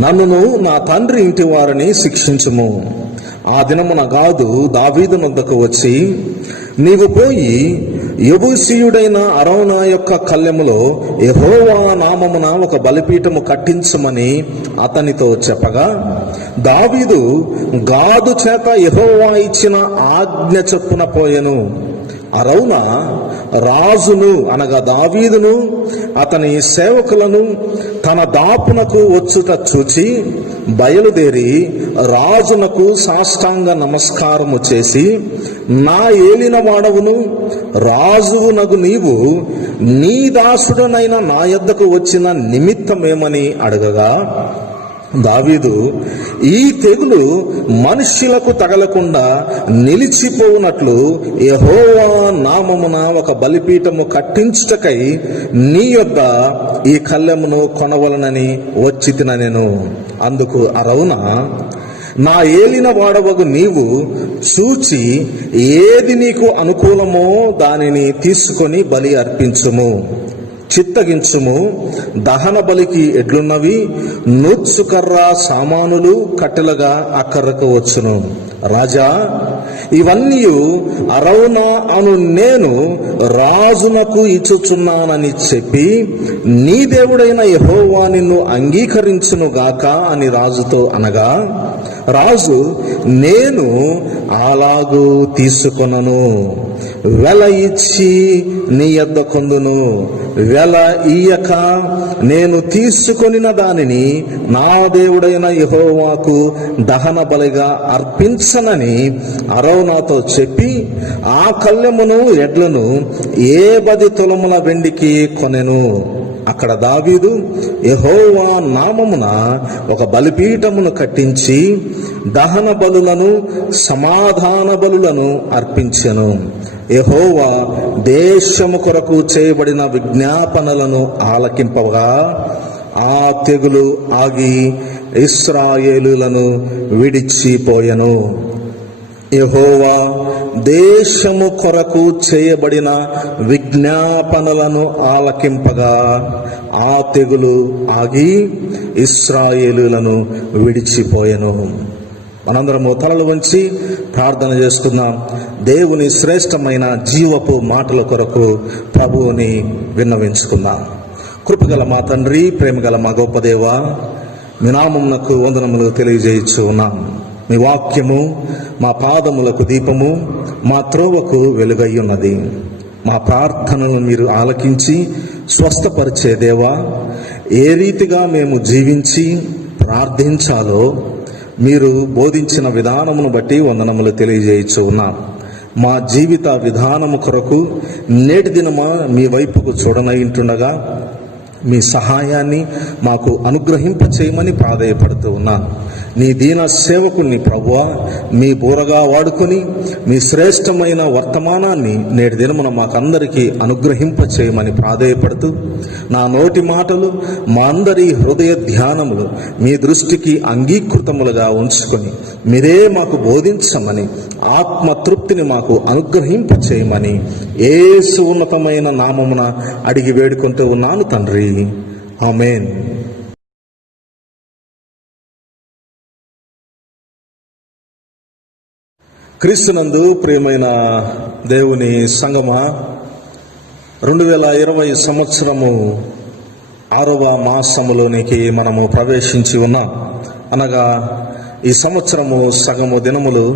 నన్నును నా తండ్రి ఇంటి వారిని శిక్షించుము. ఆ దినమున గాదు దావీదు నొద్దకు వచ్చి, నీవు పోయి యెబూసీయుడైన అరౌనా యొక్క కళ్ళెములో యెహోవా నామమున ఒక బలిపీఠము కట్టించమని అతనితో చెప్పగా, దావీదు గాదు చేత యెహోవా ఇచ్చిన ఆజ్ఞ చొప్పున పోయెను. అరౌనా రాజును అనగా దావీదును అతని సేవకులను తన దాపునకు వచ్చుట చూచి బయలుదేరి రాజునకు సాష్టాంగ నమస్కారము చేసి, నా ఏలిన వాడవును రాజువునగు నీవు నీ దాసుడనైన నా యొద్దకు వచ్చిన నిమిత్తమేమని అడగగా, దావీదు, ఈ తెగులు మనుష్యులకు తగలకుండా నిలిచిపోవునట్లు యెహోవా నామమున ఒక బలిపీఠము కట్టించుటకై నీ యొద్ద ఈ కళ్ళెమును కొనవలనని వచ్చి తిననెను. అందుకు అరౌనా, నా ఏలిన వాడవగు నీవు చూచి ఏది నీకు అనుకూలమో దానిని తీసుకొని బలి అర్పించుము. చిత్తగించుము. దహన బలికి ఎడ్లున్నవి, నూర్చుకర్ర సామానులు కట్టెలుగా అక్కరకు వచ్చును. రాజా, ఇవన్నీ అరౌనా అను నేను రాజునకు ఇచ్చుచున్నానని చెప్పి, నీ దేవుడైన యెహోవా నిన్ను అంగీకరించునుగాక అని రాజుతో అనగా, రాజు, నేను అలాగూ తీసుకొనను, వెల ఇచ్చి నీ యొద్ద కొందును, వెల ఇయ్యక నేను తీసుకొనిన దానిని నా దేవుడైన యెహోవాకు దహన బలిగా అర్పించనని అరౌనాతో చెప్పి, ఆ కళ్ళెమును ఎడ్లను 10 తులముల వెండికి కొనెను. అక్కడ దావీదు యెహోవా నామమున ఒక బలిపీఠమును కట్టించి దహన బలులను సమాధాన బలులను అర్పించెను. యెహోవా దేశము కొరకు చేయబడిన విజ్ఞాపనలను ఆలకింపగా ఆ తెగులు ఆగి ఇశ్రాయేలులను విడిచిపోయెను. యెహోవా దేశము కొరకు చేయబడిన విజ్ఞాపనలను ఆలకింపగా ఆ తెగులు ఆగి ఇశ్రాయేలులను విడిచిపోయెను. మనందరము తలలు వంచి ప్రార్థన చేసుకుందాం. దేవుని శ్రేష్టమైన జీవపు మాటల కొరకు ప్రభువుని విన్నవించుకుందాం. కృపగల మా తండ్రి, ప్రేమగల మా గొప్ప దేవా, మీ నామమునకు వందనములు తెలియజేయచ్చు ఉన్నాం. మీ వాక్యము మా పాదములకు దీపము, మా త్రోవకు వెలుగై ఉన్నది. మా ప్రార్థనను మీరు ఆలకించి స్వస్థపరిచే దేవా, ఏ రీతిగా మేము జీవించి ప్రార్థించాలో మీరు బోధించిన విధానమును బట్టి వందనములు తెలియజేయచ్చు ఉన్నాం. మా జీవిత విధానము కొరకు నేటి దినమా మీ వైపుకు చూడనయింటుండగా మీ సహాయాన్ని మాకు అనుగ్రహింప చేయమని ప్రాధేయపడుతూ ఉన్నాను. నీ దీన సేవకుణ్ణి ప్రభువా మీ బూరగా వాడుకొని మీ శ్రేష్టమైన వర్తమానాన్ని నేటి దినమున మాకందరికీ అనుగ్రహింప చేయమని ప్రాధేయపడుతూ, నా నోటి మాటలు మా అందరి హృదయ ధ్యానములు మీ దృష్టికి అంగీకృతములుగా ఉంచుకొని మీరే మాకు బోధించమని, ఆత్మ తృప్తిని మాకు అనుగ్రహింప చేయమని యేసు ఉన్నతమైన నామమున అడిగి వేడుకుంటూ ఉన్నాను తండ్రి. ఆమేన్. క్రీస్తునందు ప్రియమైన దేవుని సంగమా, 2020 సంవత్సరము 6వ మాసములోనికి మనము ప్రవేశించి ఉన్నాం. అనగా ఈ సంవత్సరము సగము దినములు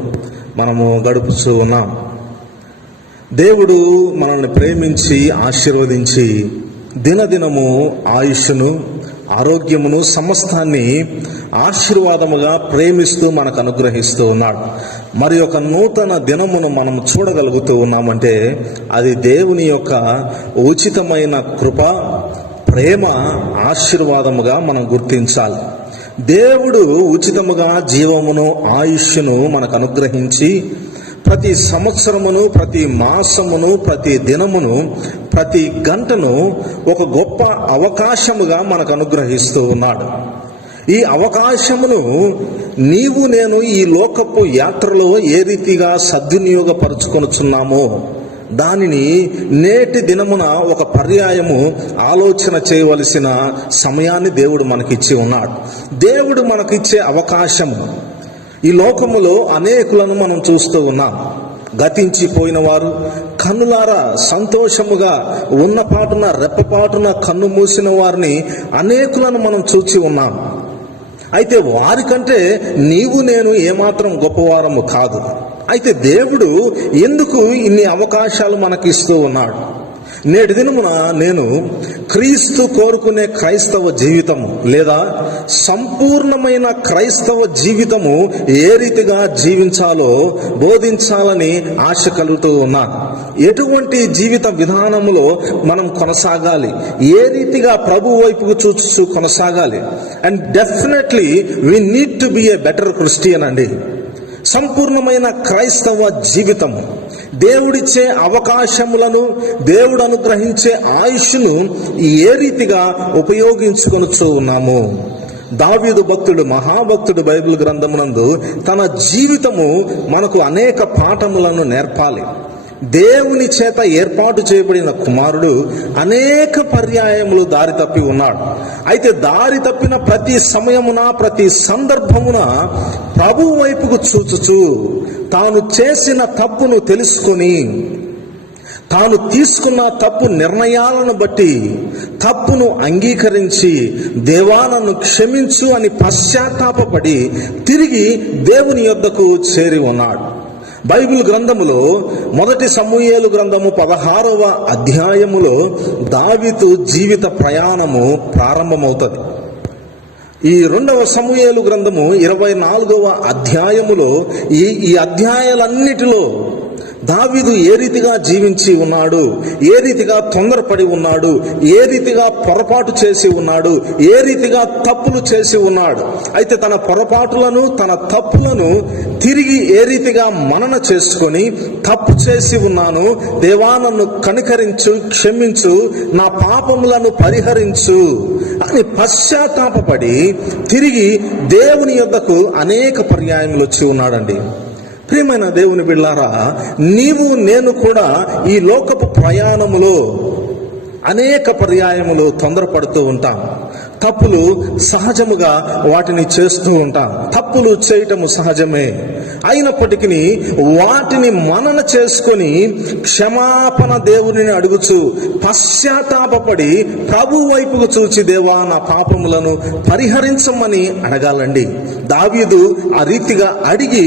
మనము గడుపుతూ ఉన్నాం. దేవుడు మనల్ని ప్రేమించి ఆశీర్వదించి దినదినము ఆయుష్ను, ఆరోగ్యమును, సమస్తాన్ని ఆశీర్వాదముగా ప్రేమిస్తూ మనకు అనుగ్రహిస్తూ ఉన్నాడు. మరి ఒక నూతన దినమును మనం చూడగలుగుతూ ఉన్నామంటే అది దేవుని యొక్క ఉచితమైన కృప, ప్రేమ, ఆశీర్వాదముగా మనం గుర్తించాలి. దేవుడు ఉచితముగా జీవమును, ఆయుష్ను మనకు అనుగ్రహించి ప్రతి సంవత్సరమును, ప్రతి మాసమును, ప్రతి దినమును, ప్రతి గంటను ఒక గొప్ప అవకాశముగా మనకు అనుగ్రహిస్తూ ఉన్నాడు. ఈ అవకాశమును నీవు నేను ఈ లోకపు యాత్రలో ఏ రీతిగా సద్వినియోగపరుచుకొనుచున్నామో దానిని నేటి దినమున ఒక పర్యాయము ఆలోచన చేయవలసిన సమయాన్ని దేవుడు మనకిచ్చి ఉన్నాడు. దేవుడు మనకిచ్చే అవకాశము, ఈ లోకములో అనేకులను మనం చూస్తూ ఉన్నాం. గతించిపోయిన వారు కన్నులారా సంతోషముగా ఉన్నపాటున రెప్పపాటున కన్ను మూసిన వారిని అనేకులను మనం చూచి ఉన్నాం. అయితే వారికంటే నీవు నేను ఏమాత్రం గొప్పవారము కాదు. అయితే దేవుడు ఎందుకు ఇన్ని అవకాశాలు మనకిస్తూ ఉన్నాడు? నేటి దినమున నేను క్రీస్తు కోరుకునే క్రైస్తవ జీవితము లేదా సంపూర్ణమైన క్రైస్తవ జీవితము ఏ రీతిగా జీవించాలో బోధించాలని ఆశ కలుగుతూ ఉన్నాను. ఎటువంటి జీవిత విధానములో మనం కొనసాగాలి, ఏ రీతిగా ప్రభు వైపుకు చూస్తూ కొనసాగాలి. And definitely we need to be A better Christian అండి. సంపూర్ణమైన క్రైస్తవ జీవితము, దేవుడిచ్చే అవకాశములను, దేవుడు అనుగ్రహించే ఆయుష్ను ఏ రీతిగా ఉపయోగించుకొనుచూ ఉన్నాము. దావీదు భక్తుడు, మహాభక్తుడు బైబిల్ గ్రంథమునందు తన జీవితము మనకు అనేక పాఠములను నేర్పాలి. దేవుని చేత ఏర్పాటు చేయబడిన కుమారుడు అనేక పర్యాయములు దారి తప్పి ఉన్నాడు. అయితే దారి తప్పిన ప్రతి సమయమున, ప్రతి సందర్భమున ప్రభు వైపుకు చూచుచు తాను చేసిన తప్పును తెలుసుకొని, తాను తీసుకున్న తప్పు నిర్ణయాలను బట్టి తప్పును అంగీకరించి, దేవా నన్ను క్షమించు అని పశ్చాత్తాపపడి తిరిగి దేవుని యొద్దకు చేరి ఉన్నాడు. బైబిల్ గ్రంథములో 1 సమూయేలు గ్రంథము 16వ అధ్యాయములో దావీదు జీవిత ప్రయాణము ప్రారంభమవుతుంది. ఈ 2వ సమూయేలు గ్రంథము 24వ అధ్యాయములో ఈ అధ్యాయాలన్నిటిలో దావీదు ఏ రీతిగా జీవించి ఉన్నాడు, ఏ రీతిగా తొందరపడి ఉన్నాడు, ఏ రీతిగా పొరపాటు చేసి ఉన్నాడు, ఏ రీతిగా తప్పులు చేసి ఉన్నాడు. అయితే తన పొరపాటులను, తన తప్పులను తిరిగి ఏ రీతిగా మనన చేసుకొని, తప్పు చేసి ఉన్నాను, దేవా నన్ను కనికరించు, క్షమించు, నా పాపములను పరిహరించు అని పశ్చాత్తాపపడి తిరిగి దేవుని యొద్దకు అనేక పర్యాయములు వచ్చి ఉన్నాడండి. ప్రియమైన దేవుని బిడ్డలారా, నీవు నేను కూడా ఈ లోకపు ప్రయాణములో అనేక పర్యాయములు తొందరపడుతూ ఉంటాం. తప్పులు సహజముగా వాటిని చేస్తూ ఉంటాం. తప్పులు చేయటము సహజమే. అయినప్పటికీ వాటిని మనన చేసుకొని క్షమాపణ దేవుని అడుగుచు పశ్చాత్తాపపడి ప్రభు వైపుకు చూచి, దేవా నా పాపములను పరిహరించమని అడగాలండి. దావీదు ఆ రీతిగా అడిగి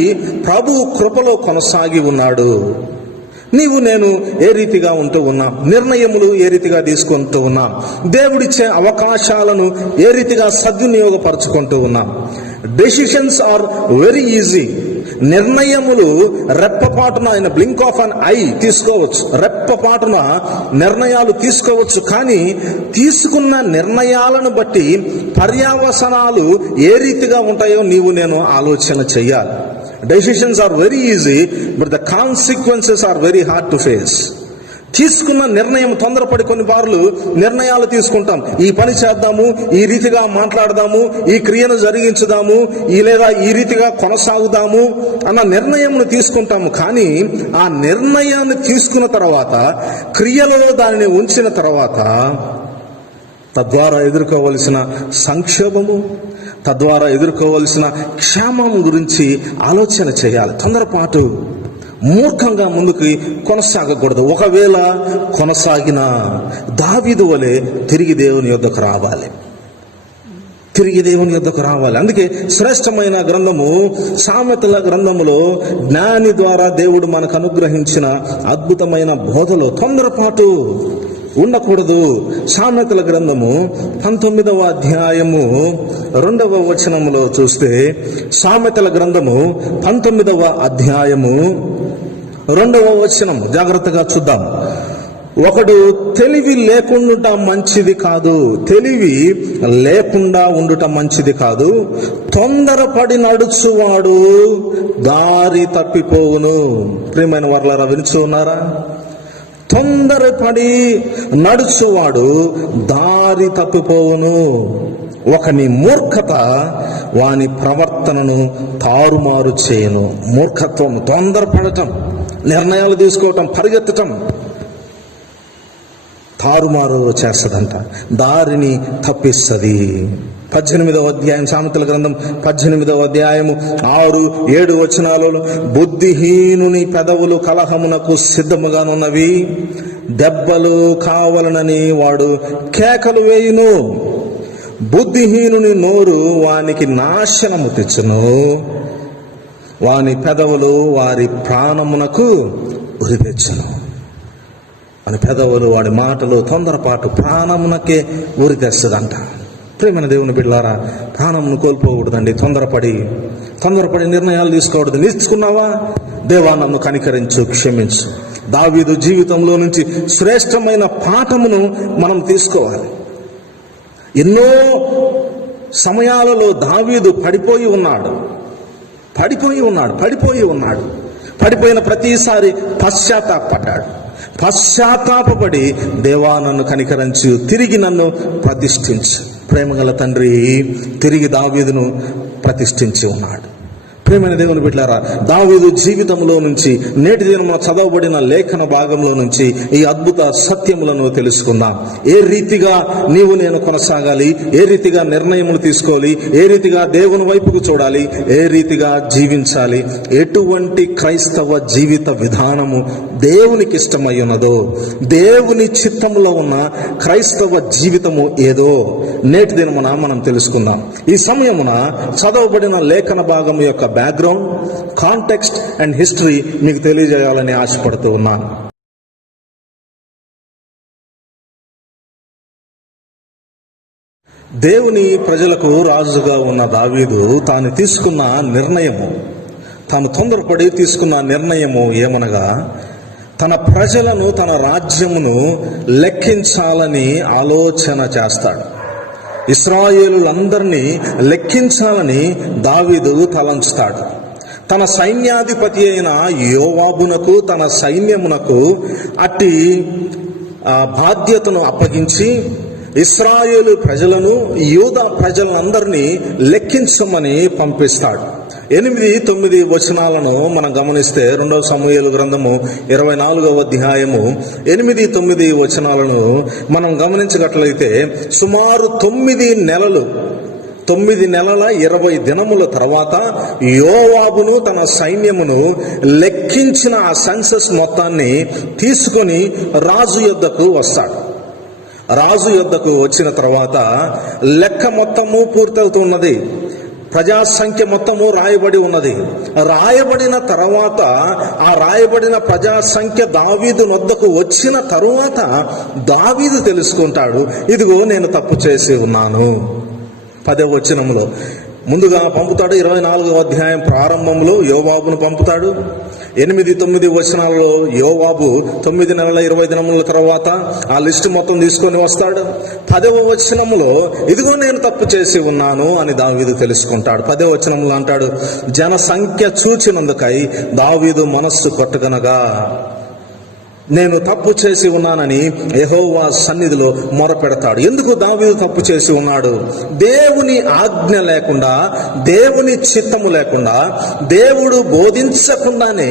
ప్రభు కృపలో కొనసాగి ఉన్నాడు. నీవు నేను ఏ రీతిగా ఉంటూ ఉన్నాం, నిర్ణయములు ఏ రీతిగా తీసుకుంటూ ఉన్నాం, దేవుడిచ్చే అవకాశాలను ఏ రీతిగా సద్వినియోగపరచుకుంటూ ఉన్నాం. Decisions are very easy. నిర్ణయములు రెప్పపాటున, ఆయన బ్లింక్ ఆఫ్ అన్ ఐ తీసుకోవచ్చు, రెప్పపాటున నిర్ణయాలు తీసుకోవచ్చు. కానీ తీసుకున్న నిర్ణయాలను బట్టి పర్యవసానాలు ఏ రీతిగా ఉంటాయో నీవు నేను ఆలోచన చెయ్యాలి. Decisions are very easy, but the consequences are very hard to face. తీసుకున్న నిర్ణయం, తొందరపడి కొన్ని బార్లు నిర్ణయాలు తీసుకుంటాం. ఈ పని చేద్దాము, ఈ రీతిగా మాట్లాడదాము, ఈ క్రియను జరిగించుదాము, లేదా ఈ రీతిగా కొనసాగుదాము అన్న నిర్ణయంను తీసుకుంటాము. కానీ ఆ నిర్ణయాన్ని తీసుకున్న తర్వాత, క్రియలో దానిని ఉంచిన తర్వాత, తద్వారా ఎదుర్కోవలసిన సంక్షోభము, తద్వారా ఎదుర్కోవలసిన క్షేమం గురించి ఆలోచన చేయాలి. తొందరపాటు, మూర్ఖంగా ముందుకు కొనసాగకూడదు. ఒకవేళ కొనసాగిన దావీదు వలె తిరిగి దేవుని యొద్దకు రావాలి, తిరిగి దేవుని యొద్దకు రావాలి. అందుకే శ్రేష్టమైన గ్రంథము సామెతల గ్రంథములో జ్ఞాని ద్వారా దేవుడు మనకు అనుగ్రహించిన అద్భుతమైన బోధలో తొందరపాటు ఉండకూడదు. సామెతల గ్రంథము 19వ అధ్యాయము 2వ వచనములో చూస్తే, సామెతల గ్రంథము 19వ అధ్యాయము 2వ వచనం జాగ్రత్తగా చూద్దాం. ఒకడు తెలివి లేకుండా మంచిది కాదు, తెలివి లేకుండా ఉండుట మంచిది కాదు, తొందరపడి నడుచువాడు దారి తప్పిపోవును. ప్రియమైన వర్లారా, వినుచు ఉన్నారా? తొందరపడి నడుచువాడు దారి తప్పిపోవును. ఒకని మూర్ఖత వాని ప్రవర్తనను తారుమారు చేయను. మూర్ఖత్వం, తొందరపడటం, నిర్ణయాలు తీసుకోవటం, పరిగెత్తటం తారుమారు చేస్తదంట, దారిని తప్పిస్తుంది. 18వ అధ్యాయం, సామెతల గ్రంథం 18వ అధ్యాయము 6-7 వచనాలలో, బుద్ధిహీనుని పెదవులు కలహమునకు సిద్ధముగానున్నవి, దెబ్బలు కావలనని వాడు కేకలు వేయును, బుద్ధిహీనుని నోరు వానికి నాశనము తెచ్చును, వాని పెదవులు వారి ప్రాణమునకు ఉరి తెచ్చును. వాని పెదవులు, వాడి మాటలు, తొందరపాటు ప్రాణమునకే ఉరి తెస్తుందంట. ప్రియమైన దేవుని బిడ్డలారా, ప్రాణమును కోల్పోకూడదండి. తొందరపడి నిర్ణయాలు తీసుకోకూడదు. తీసుకున్నావా, దేవా నన్ను కనికరించు, క్షమించు. దావీదు జీవితంలో నుంచి శ్రేష్టమైన పాఠమును మనం తీసుకోవాలి. ఎన్నో సమయాలలో దావీదు పడిపోయి ఉన్నాడు. పడిపోయిన ప్రతిసారి పశ్చాత్తాపపడి, దేవా నన్ను కనికరించు, తిరిగి నన్ను ప్రతిష్ఠించు. ప్రేమగల తండ్రి తిరిగి దావీదును ప్రతిష్ఠించి ఉన్నాడు. ప్రియమైన దేవుని బిడ్డలారా, దావీదు జీవితంలో నుంచి నేటి దినమున చదవబడిన లేఖన భాగంలో నుంచి ఈ అద్భుత సత్యములను తెలుసుకుందాం. ఏ రీతిగా నీవు నేను కొనసాగాలి, ఏ రీతిగా నిర్ణయములు తీసుకోవాలి, ఏ రీతిగా దేవుని వైపుకు చూడాలి, ఏ రీతిగా జీవించాలి, ఎటువంటి క్రైస్తవ జీవిత విధానము దేవునికి ఇష్టమై ఉన్నదో, దేవుని చిత్తములో ఉన్న క్రైస్తవ జీవితము ఏదో నేటి దినమున మనం తెలుసుకుందాం. ఈ సమయమున చదవబడిన లేఖన భాగం యొక్క బ్యాక్గ్రౌండ్, కాంటెక్స్ట్ అండ్ హిస్టరీ మీకు తెలియజేయాలని ఆశపడుతూ ఉన్నాను. దేవుని ప్రజలకు రాజుగా ఉన్న దావీదు తాను తీసుకున్న నిర్ణయము, తాను తొందరపడి తీసుకున్న నిర్ణయము ఏమనగా, తన ప్రజలను, తన రాజ్యమును లెక్కించాలని ఆలోచన చేస్తాడు. ఇశ్రాయేలులందరినీ లెక్కించాలని దావీదు తలంచుతాడు. తన సైన్యాధిపతి అయిన యోవాబునకు, తన సైన్యమునకు అట్టి బాధ్యతను అప్పగించి ఇశ్రాయేలు ప్రజలను, యూదా ప్రజలందరినీ లెక్కించమని పంపిస్తాడు. 8-9 వచనాలను మనం గమనిస్తే 2 సమూయేలు గ్రంథము 24వ అధ్యాయము 8-9 వచనాలను మనం గమనించగట్లయితే, సుమారు 9 నెలల 20 దినముల తర్వాత యోవాబును తన సైన్యమును లెక్కించిన ఆ సెన్సస్ మొత్తాన్ని తీసుకొని రాజు యొద్దకు వస్తాడు. రాజు యొద్దకు వచ్చిన తర్వాత లెక్క మొత్తము పూర్తవుతున్నది. ప్రజా సంఖ్య మొత్తము రాయబడి ఉన్నది. రాయబడిన తర్వాత ఆ రాయబడిన ప్రజా సంఖ్య దావీదు వద్దకు వచ్చిన తరువాత దావీదు తెలుసుకుంటాడు, ఇదిగో నేను తప్పు చేసి ఉన్నాను. 10వ వచనంలో ముందుగా పంపుతాడు. 24వ అధ్యాయం ప్రారంభంలో యోవాబును పంపుతాడు. 8-9 వచనాల్లో యోవాబు 9 నెలల 20 దినముల తర్వాత ఆ లిస్టు మొత్తం తీసుకొని వస్తాడు. 10వ వచనంలో ఇదిగో నేను తప్పు చేసి ఉన్నాను అని దావీదు తెలుసుకుంటాడు. 10వ వచనంలో అంటాడు, జనసంఖ్య చూచినందుకై దావీదు మనస్సు కొట్టగనగా నేను తప్పు చేసి ఉన్నానని యెహోవా సన్నిధిలో మొరపెడతాడు. ఎందుకు దావీదు తప్పు చేసి ఉన్నాడు? దేవుని ఆజ్ఞ లేకుండా, దేవుని చిత్తము లేకుండా, దేవుడు బోధించకుండానే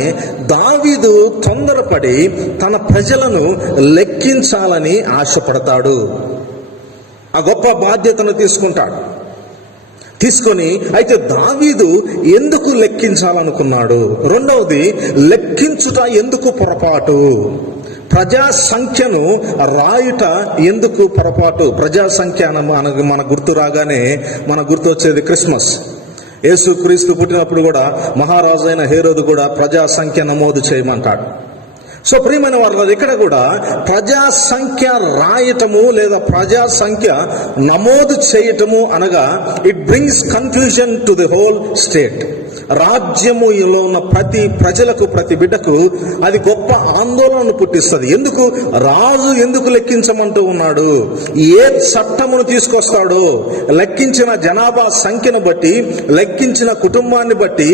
దావీదు తొందరపడి తన ప్రజలను లెక్కించాలని ఆశపడతాడు. ఆ గొప్ప బాధ్యతను తీసుకొని అయితే దావీదు ఎందుకు లెక్కించాలనుకున్నాడు? రెండవది, లెక్కించుట ఎందుకు పొరపాటు? ప్రజా సంఖ్యను రాయుట ఎందుకు పొరపాటు? ప్రజా సంఖ్య మన గుర్తు రాగానే మన గుర్తు వచ్చేది క్రిస్మస్. యేసు క్రీస్తు పుట్టినప్పుడు కూడా మహారాజు అయిన హేరోదు కూడా ప్రజా సంఖ్య నమోదు చేయమంటాడు. సో ప్రియమైన వారు, ఇక్కడ కూడా ప్రజా సంఖ్య రాయటము లేదా ప్రజా సంఖ్య నమోదు చేయటము అనగా it brings confusion to the whole state. రాజ్యములో ఉన్న ప్రతి ప్రజలకు, ప్రతి బిడ్డకు అది గొప్ప ఆందోళనను పుట్టిస్తుంది. ఎందుకు రాజు ఎందుకు లెక్కించమంటూ ఉన్నాడు? ఏ చట్టమును తీసుకొస్తాడో, లెక్కించిన జనాభా సంఖ్యను బట్టి, లెక్కించిన కుటుంబాన్ని బట్టి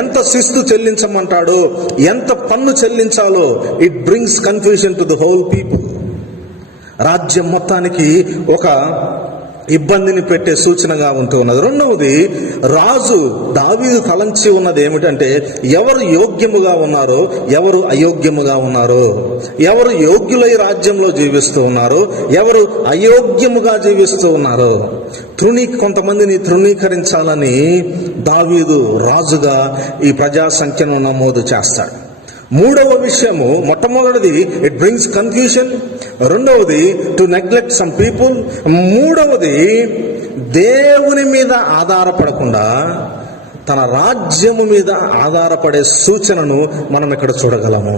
ఎంత శిస్తు చెల్లించమంటాడో, ఎంత పన్ను చెల్లించాలో, it brings confusion to the whole people. రాజ్యం మొత్తానికి ఒక ఇబ్బందిని పెట్టే సూచనగా ఉంటూ ఉన్నది. రెండవది, రాజు దావీదు తలంచి ఉన్నది ఏమిటంటే, ఎవరు యోగ్యముగా ఉన్నారో, ఎవరు అయోగ్యముగా ఉన్నారో, ఎవరు యోగ్యులై రాజ్యంలో జీవిస్తూ ఉన్నారో, ఎవరు అయోగ్యముగా జీవిస్తూ ఉన్నారో, కొంతమందిని తృణీకరించాలని దావీదు రాజుగా ఈ ప్రజా సంఖ్యను నమోదు చేస్తాడు. మూడవ విషయము, మొట్టమొదటిది ఇట్ బ్రింగ్స్ కన్ఫ్యూజన్, రెండవది టు నెగ్లెక్ట్ సమ్ పీపుల్, మూడవది దేవుని మీద ఆధారపడకుండా తన రాజ్యము మీద ఆధారపడే సూచనను మనం ఇక్కడ చూడగలము.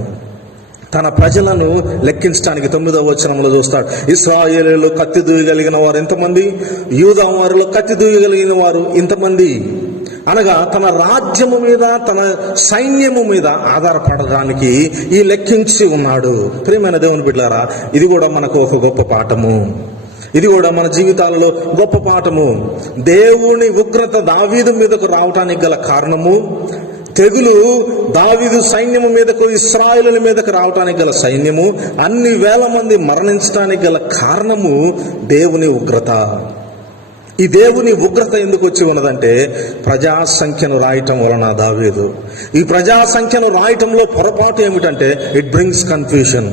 తన ప్రజలను లెక్కించడానికి 9వ వచనంలో చూస్తాడు. ఇశ్రాయేలీయులు కత్తి దూయగలిగిన వారు ఎంతమంది? యూదా వారిలో కత్తి దూయగలిగిన వారు ఇంతమంది. అనగా తన రాజ్యము మీద, తన సైన్యము మీద ఆధారపడడానికి ఈ లెక్కించి ఉన్నాడు. ప్రియమైన దేవుని బిడ్డలారా, ఇది కూడా మనకు ఒక గొప్ప పాఠము. ఇది కూడా మన జీవితాలలో గొప్ప పాఠము. దేవుని ఉగ్రత దావీదు మీదకు రావటానికి గల కారణము, తెగులు దావీదు సైన్యము మీదకు, ఇశ్రాయేలుల మీదకు రావటానికి గల సైన్యము, అన్ని వేల మంది మరణించడానికి గల కారణము దేవుని ఉగ్రత. ఈ దేవుని ఉగ్రత ఎందుకు వచ్చి ఉన్నదంటే ప్రజా సంఖ్యను రాయటం వలన దావీదు. ఈ ప్రజా సంఖ్యను రాయటంలో పొరపాటు ఏమిటంటే ఇట్ బ్రింగ్స్ కన్ఫ్యూషన్.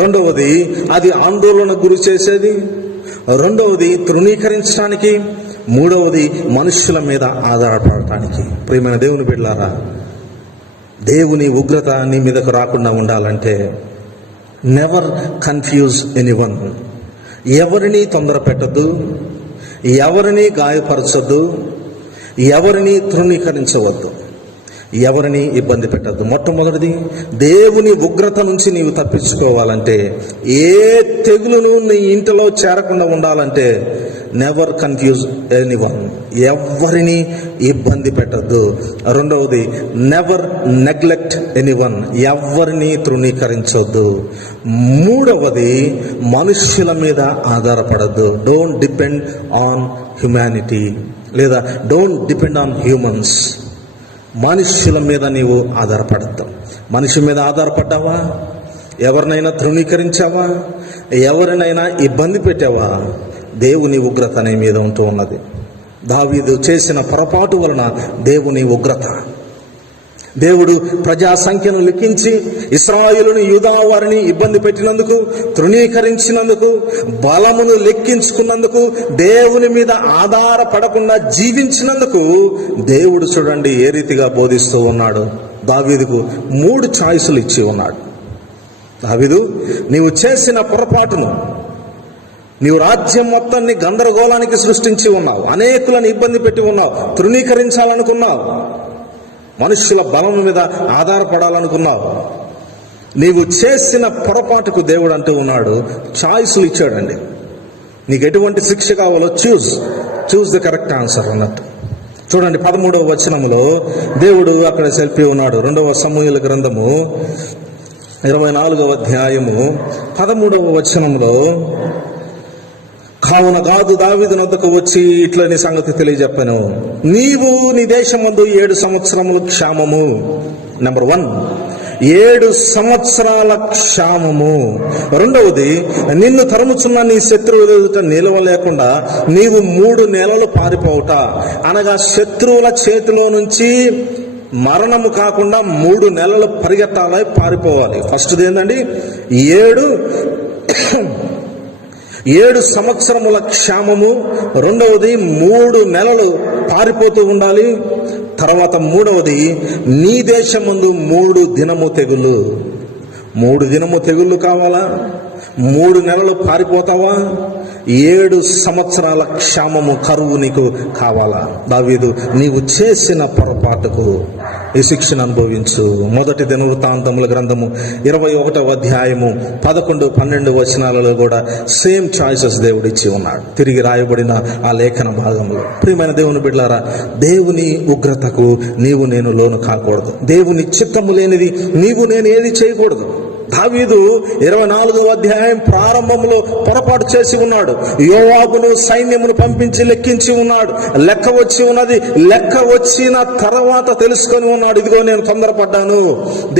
రెండవది అది ఆందోళనకు గురి చేసేది, రెండవది తృణీకరించడానికి, మూడవది మనుషుల మీద ఆధారపడటానికి. ప్రియమైన దేవుని బిడ్డలారా, దేవుని ఉగ్రత నీ మీదకు రాకుండా ఉండాలంటే నెవర్ కన్ఫ్యూజ్ ఎనీవన్. ఎవరిని తొందర పెట్టద్దు, ఎవరిని గాయపరచొద్దు, ఎవరిని తృణీకరించవద్దు, ఎవరిని ఇబ్బంది పెట్టద్దు. మొట్టమొదటిది, దేవుని ఉగ్రత నుంచి నీవు తప్పించుకోవాలంటే, ఏ తెగులును నీ ఇంటిలో చేరకుండా ఉండాలంటే నెవర్ కన్ఫ్యూజ్ ఎనీవన్, ఎవరిని ఇబ్బంది పెట్టద్దు. రెండవది, నెవర్ నెగ్లెక్ట్ ఎనీవన్, ఎవరిని తృణీకరించొద్దు. మూడవది, మనుష్యుల మీద ఆధారపడద్దు. డోంట్ డిపెండ్ ఆన్ హ్యుమానిటీ, లేదా డోంట్ డిపెండ్ ఆన్ హ్యూమన్స్. మనుష్యుల మీద నీవు ఆధారపడద్దు. మనిషి మీద ఆధారపడ్డావా? ఎవరినైనా తృణీకరించావా? ఎవరినైనా ఇబ్బంది పెట్టావా? దేవుని ఉగ్రత నీ మీద ఉంటూ ఉన్నది. దావీదు చేసిన పొరపాటు వలన దేవుని ఉగ్రత. దేవుడు ప్రజా సంఖ్యను లెక్కించి ఇశ్రాయేలును, యూదా వారిని ఇబ్బంది పెట్టినందుకు, తృణీకరించినందుకు, బలమును లెక్కించుకున్నందుకు, దేవుని మీద ఆధారపడకుండా జీవించినందుకు దేవుడు చూడండి ఏ రీతిగా బోధిస్తూ ఉన్నాడు. దావీదుకు 3 చాయిసులు ఇచ్చి ఉన్నాడు. దావీదు, నీవు చేసిన పొరపాటును, నీవు రాజ్యం మొత్తాన్ని గందరగోళానికి సృష్టించి ఉన్నావు, అనేకులను ఇబ్బంది పెట్టి ఉన్నావు, తృణీకరించాలనుకున్నావు, మనుషుల బలం మీద ఆధారపడాలనుకున్నావు. నీవు చేసిన పొరపాటుకు దేవుడు అంటూ ఉన్నాడు, చాయిస్లు ఇచ్చాడండి. నీకు ఎటువంటి శిక్ష కావాలో చూజ్ ద కరెక్ట్ ఆన్సర్ అన్నట్టు. చూడండి 13వ వచనములో దేవుడు అక్కడ సెల్పి ఉన్నాడు. 2వ సమూయేలు గ్రంథము 24వ అధ్యాయము 13వ వచనంలో, కావున గాదు దావీదు నొద్దకు వచ్చి ఇట్లని సంగతి తెలియజెప్పాను, నీవు నీ దేశమందు 7 సంవత్సరముల క్షామము. నెంబర్ 1, 7 సంవత్సరాల క్షామము. రెండవది, నిన్ను తరుముచున్న నీ శత్రువుల ఎదుట నిలవలేకుండా నీవు 3 నెలలు పారిపోవుట. అనగా శత్రువుల చేతిలో నుంచి మరణము కాకుండా 3 నెలలు పరిగెత్తాలి, పారిపోవాలి. ఫస్ట్ది ఏంటండి, 7 సంవత్సరముల క్షామము. రెండవది 3 నెలలు పారిపోతూ ఉండాలి. తర్వాత మూడవది, నీ దేశమందు 3 దినము తెగులు. 3 దినము తెగుళ్ళు కావాలా? 3 నెలలు పారిపోతావా? 7 సంవత్సరాల క్షామము, కరువు నీకు కావాలా? దావీదు, నీవు చేసిన పొరపాటుకు ఈ శిక్షను అనుభవించు. 1 దినవృత్తాంతముల గ్రంథము 21వ అధ్యాయము 11, 12 వచనాలలో కూడా సేమ్ చాయిసెస్ దేవుడు ఇచ్చి ఉన్నాడు, తిరిగి రాయబడిన ఆ లేఖన భాగంలో. ప్రియమైన దేవుని బిడ్డలారా, దేవుని ఉగ్రతకు నీవు నేను లోను కాకూడదు. దేవుని చిత్తము లేనిది నీవు నేను ఏది చేయకూడదు. దావీదు 24వ అధ్యాయం ప్రారంభంలో పొరపాటు చేసి ఉన్నాడు. యోవాబును సైన్యమును పంపించి లెక్కించి ఉన్నాడు. లెక్క వచ్చి ఉన్నది. లెక్క వచ్చిన తర్వాత తెలుసుకొని ఉన్నాడు, ఇదిగో నేను తొందరపడ్డాను,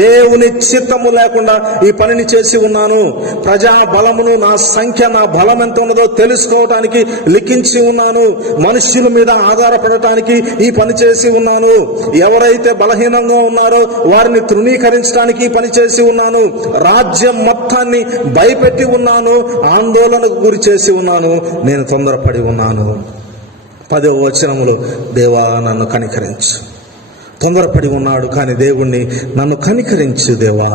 దేవుని చిత్తము లేకుండా ఈ పనిని చేసి ఉన్నాను. ప్రజా బలమును, నా సంఖ్య, నా బలం ఎంత ఉన్నదో తెలుసుకోవటానికి లిఖించి ఉన్నాను. మనుష్యుల మీద ఆధారపడటానికి ఈ పని చేసి ఉన్నాను. ఎవరైతే బలహీనంగా ఉన్నారో వారిని తృణీకరించడానికి ఈ పని చేసి ఉన్నాను. రాజ్యం మొత్తాన్ని భయపెట్టి ఉన్నాను, ఆందోళనకు గురి చేసి ఉన్నాను, నేను తొందరపడి ఉన్నాను. 10వ వచనములో, దేవా నన్ను కనికరించు. తొందరపడి ఉన్నాడు కానీ దేవుణ్ణి, నన్ను కనికరించు దేవా,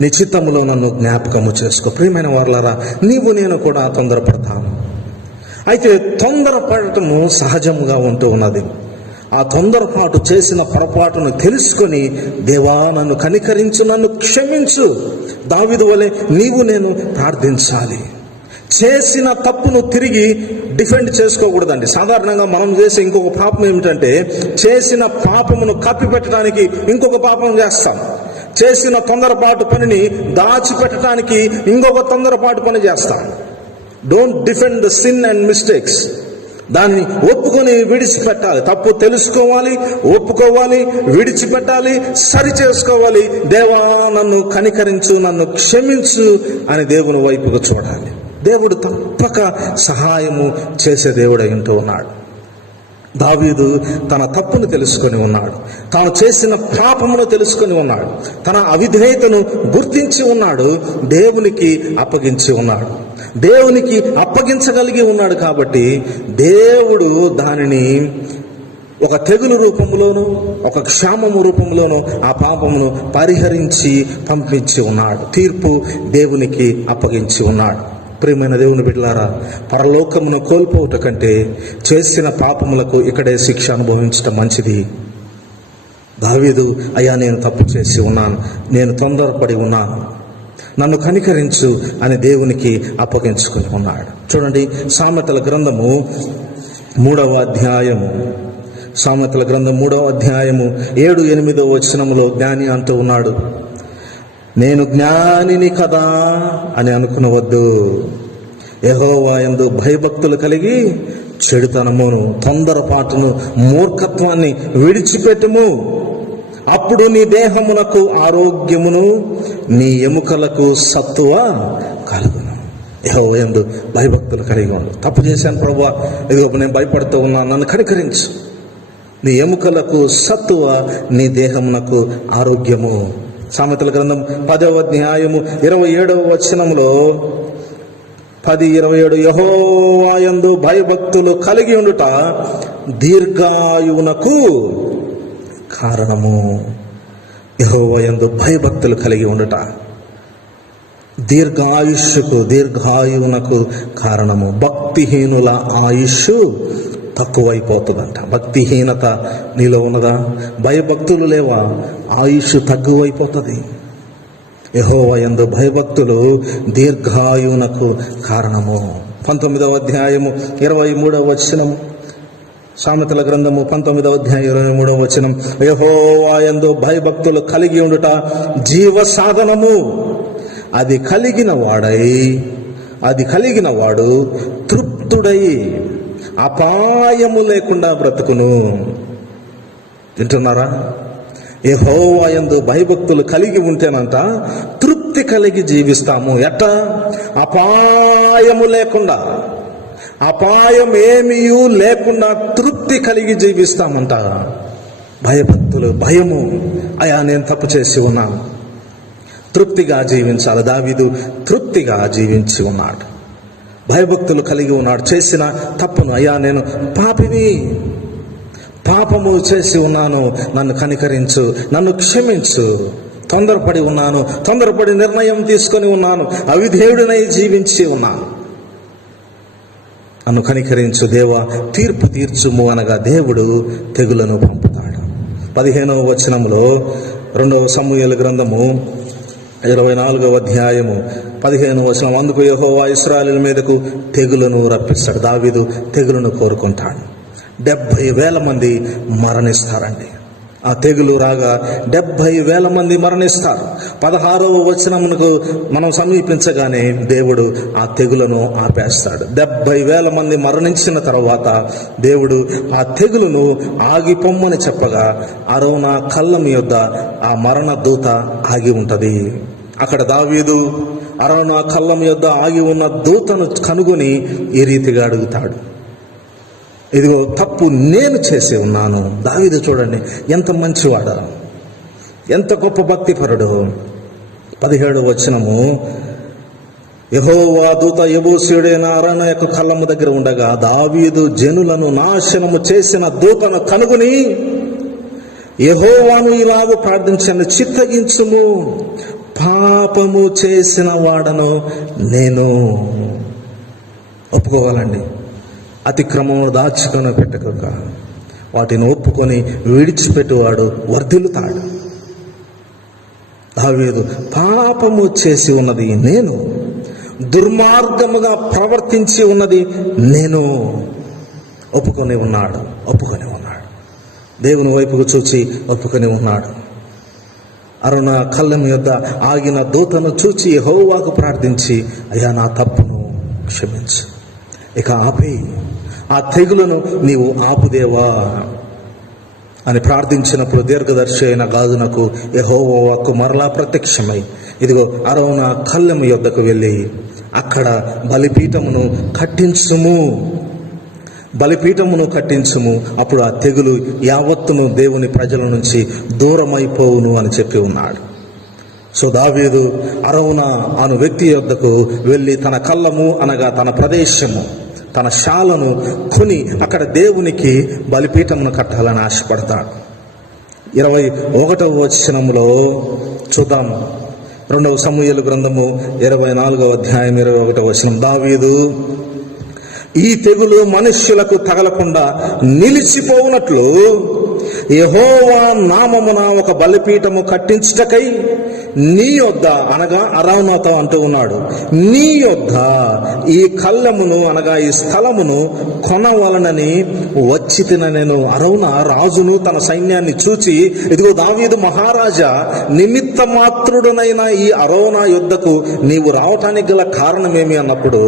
నీ చిత్తములో నన్ను జ్ఞాపకము చేసుకో. ప్రియమైన వారలారా, నీవు నేను కూడా తొందరపడతాను. అయితే తొందరపడటము సహజంగా ఉంటూ ఉన్నది. ఆ తొందరపాటు చేసిన పొరపాటును తెలుసుకొని, దేవా నన్ను కనికరించు, నన్ను క్షమించు. దావీదు వలె నీవు నేను ప్రార్థించాలి. చేసిన తప్పును తిరిగి డిఫెండ్ చేసుకోకూడదండి. సాధారణంగా మనం చేసే ఇంకొక పాపం ఏమిటంటే, చేసిన పాపమును కప్పిపెట్టడానికి ఇంకొక పాపం చేస్తాం. చేసిన తొందరపాటు పనిని దాచిపెట్టడానికి ఇంకొక తొందరపాటు పని చేస్తాం. Don't defend the sin and mistakes. దాన్ని ఒప్పుకొని విడిచిపెట్టాలి. తప్పు తెలుసుకోవాలి, ఒప్పుకోవాలి, విడిచిపెట్టాలి, సరి చేసుకోవాలి. దేవా నన్ను కనికరించు, నన్ను క్షమించు అని దేవుని వైపుకు చూడాలి. దేవుడు తప్పక సహాయము చేసే దేవుడై ఉంటూ ఉన్నాడు. దావీదు తన తప్పును తెలుసుకొని ఉన్నాడు, తాను చేసిన పాపమును తెలుసుకొని ఉన్నాడు, తన అవిధేయతను గుర్తించి ఉన్నాడు, దేవునికి అప్పగించి ఉన్నాడు, దేవునికి అప్పగించగలిగి ఉన్నాడు. కాబట్టి దేవుడు దానిని ఒక తెగులు రూపంలోనూ ఒక క్షామము రూపంలోనూ ఆ పాపమును పరిహరించి పంపించి ఉన్నాడు. తీర్పు దేవునికి అప్పగించి ఉన్నాడు. ప్రియమైన దేవుని బిడ్డలారా, పరలోకమును కోల్పోవుట కంటే చేసిన పాపములకు ఇక్కడే శిక్ష అనుభవించడం మంచిది. దావీదు, అయ్యా నేను తప్పు చేసి ఉన్నాను, నేను తొందరపడి ఉన్నాను, నన్ను కనికరించు అని దేవునికి అప్పగించుకుని ఉన్నాడు. చూడండి, సామెతల గ్రంథము 3వ అధ్యాయము 3వ అధ్యాయము 7-8 వచనములో జ్ఞాని అంటూ ఉన్నాడు, నేను జ్ఞానిని కదా అని అనుకునవద్దు, యెహోవా యందు భయభక్తులు కలిగి చెడుతనమును, తొందరపాటును, మూర్ఖత్వాన్ని విడిచిపెట్టుము. అప్పుడు నీ దేహమునకు ఆరోగ్యమును, నీ ఎముకలకు సత్తువ కలుగును. యెహోవా యందు భయభక్తులు కలిగి ఉండు. తప్పు చేశాను ప్రభువా, ఇదిగో నేను భయపడుతూ ఉన్నాను, నన్ను కనికరించు. నీ ఎముకలకు సత్తువ, నీ దేహమునకు ఆరోగ్యము. సామెతల గ్రంథం 10వ అధ్యాయము 27వ వచనములో 10:27 యెహోవా యందు భయభక్తులు కలిగి ఉండుట దీర్ఘాయువునకు కారణము. యెహోవా యందు భయభక్తులు కలిగి ఉండుట దీర్ఘాయువునకు కారణము. భక్తిహీనుల ఆయుష్ తక్కువైపోతుందంట. భక్తిహీనత నీలో ఉన్నదా? భయభక్తులు లేవా? ఆయుష్ తక్కువైపోతుంది. యెహోవా యందు భయభక్తులు దీర్ఘాయువునకు కారణము. 19వ అధ్యాయము 23వ వచనం, సామెతల గ్రంథము 19వ అధ్యాయం 23వ వచనం, యెహోవా యందు భయభక్తులు కలిగి ఉండుట జీవ సాధనము. అది కలిగిన వాడు తృప్తుడై అపాయము లేకుండా బ్రతుకును. వింటున్నారా? యెహోవా యందు భయభక్తులు కలిగి ఉంటేనంట తృప్తి కలిగి జీవిస్తాము. ఎట్టా? అపాయము లేకుండా, అపాయం ఏమీ లేకుండా తృప్తి కలిగి జీవిస్తామంట. భయభక్తులు, భయము, అయా నేను తప్పు చేసి ఉన్నాను, తృప్తిగా జీవించాలి. దావీదు తృప్తిగా జీవించి ఉన్నాడు, భయభక్తులు కలిగి ఉన్నాడు. చేసిన తప్పును, అయ్యా నేను పాపిని, పాపము చేసి ఉన్నాను, నన్ను కనికరించు, నన్ను క్షమించు, తొందరపడి ఉన్నాను, తొందరపడి నిర్ణయం తీసుకొని ఉన్నాను, అవిధేయుడినై జీవించి ఉన్నాను, నన్ను కనికరించు దేవా, తీర్పు తీర్చుము అనగా దేవుడు తెగులను పంపుతాడు. 15వ వచనములో 2వ సమూయేలు గ్రంథము 24వ అధ్యాయము 15వ వచనం, అందుకు యెహోవా ఇశ్రాయేలు మీదకు తెగులను రప్పిస్తాడు. దావీదు తెగులను కోరుకుంటాడు. 70,000 మంది మరణిస్తారండి. ఆ తెగులు రాగా 70,000 మంది మరణిస్తారు. 16వ వచనమునకు మనం సమీపించగానే దేవుడు ఆ తెగులను ఆపేస్తాడు. 70,000 మంది మరణించిన తర్వాత దేవుడు ఆ తెగులును ఆగిపోమ్మని చెప్పగా అరోనా కళ్ళం యొద్ద ఆ మరణ దూత ఆగి ఉంటది. అక్కడ దావీదు అరోనా కళ్ళం యొద్ద ఆగి ఉన్న దూతను కనుగొని ఈ రీతిగా అడుగుతాడు, ఇదిగో తప్పు నేను చేసి ఉన్నాను. దావీదు చూడండి ఎంత మంచివాడు, ఎంత గొప్ప భక్తిపరుడు. 17వ వచనము, యెహోవా దూత యెబూసీయుడైన అరణ్య యొక్క కళ్ళము దగ్గర ఉండగా దావీదు జనులను నాశనము చేసిన దూతను కనుగొని యెహోవాను ఇలాగ ప్రార్థించాను, చిత్తగించుము, పాపము చేసిన వాడను నేను. ఒప్పుకోవాలండి, అతిక్రమమును దాచుకొని పెట్టక వాటిని ఒప్పుకొని విడిచిపెట్టువాడు వర్ధిల్లుతాడు. దావీదు పాపము చేసి ఉన్నది నేను, దుర్మార్గముగా ప్రవర్తించి ఉన్నది నేను ఒప్పుకొని ఉన్నాడు. దేవుని వైపుకు చూచి ఒప్పుకొని ఉన్నాడు. అరుణ కళ్ళం యొద్ద ఆగిన దూతను చూచి యెహోవాకు ప్రార్థించి, అయ్యా నా తప్పును క్షమించు, ఇక ఆపి ఆ తెగులను నీవు ఆపుదేవా అని ప్రార్థించినప్పుడు దీర్ఘదర్శి అయిన గాదునకు యెహోవా వాక్కు మరలా ప్రత్యక్షమై, ఇదిగో అరోనా కళ్ళెము యొద్దకు వెళ్ళి అక్కడ బలిపీఠమును కట్టించుము, అప్పుడు ఆ తెగులు యావత్తును దేవుని ప్రజల నుంచి దూరమైపోవును అని చెప్పి ఉన్నాడు. సో దావీదు అరౌనా అను వ్యక్తి యొద్దకు వెళ్ళి తన కళ్ళము అనగా తన ప్రదేశము, తన శాలను కొని అక్కడ దేవునికి బలిపీఠమును కట్టాలని ఆశపడతాడు. 21వ వచనములో చూద్దాం. 2వ సమూయేలు గ్రంథము 24వ అధ్యాయం 21వ వచనం. దావీదు, ఈ తెగులు మనుష్యులకు తగలకుండా నిలిచిపోవునట్లు యెహోవా నామమున ఒక బలిపీఠము కట్టించుటకై నీ యొద్ద, అనగా అరౌనాతో అంటూ ఉన్నాడు, నీ యొద్ద ఈ కళ్ళమును అనగా ఈ స్థలమును కొనవలనని వచ్చి నేను. అరౌనా రాజును తన సైన్యాన్ని చూచి, ఇదిగో దావీదు మహారాజా నిమిత్త మాత్రుడునైన ఈ అరౌనా యొద్దకు నీవు రావటానికి గల కారణమేమి అన్నప్పుడు,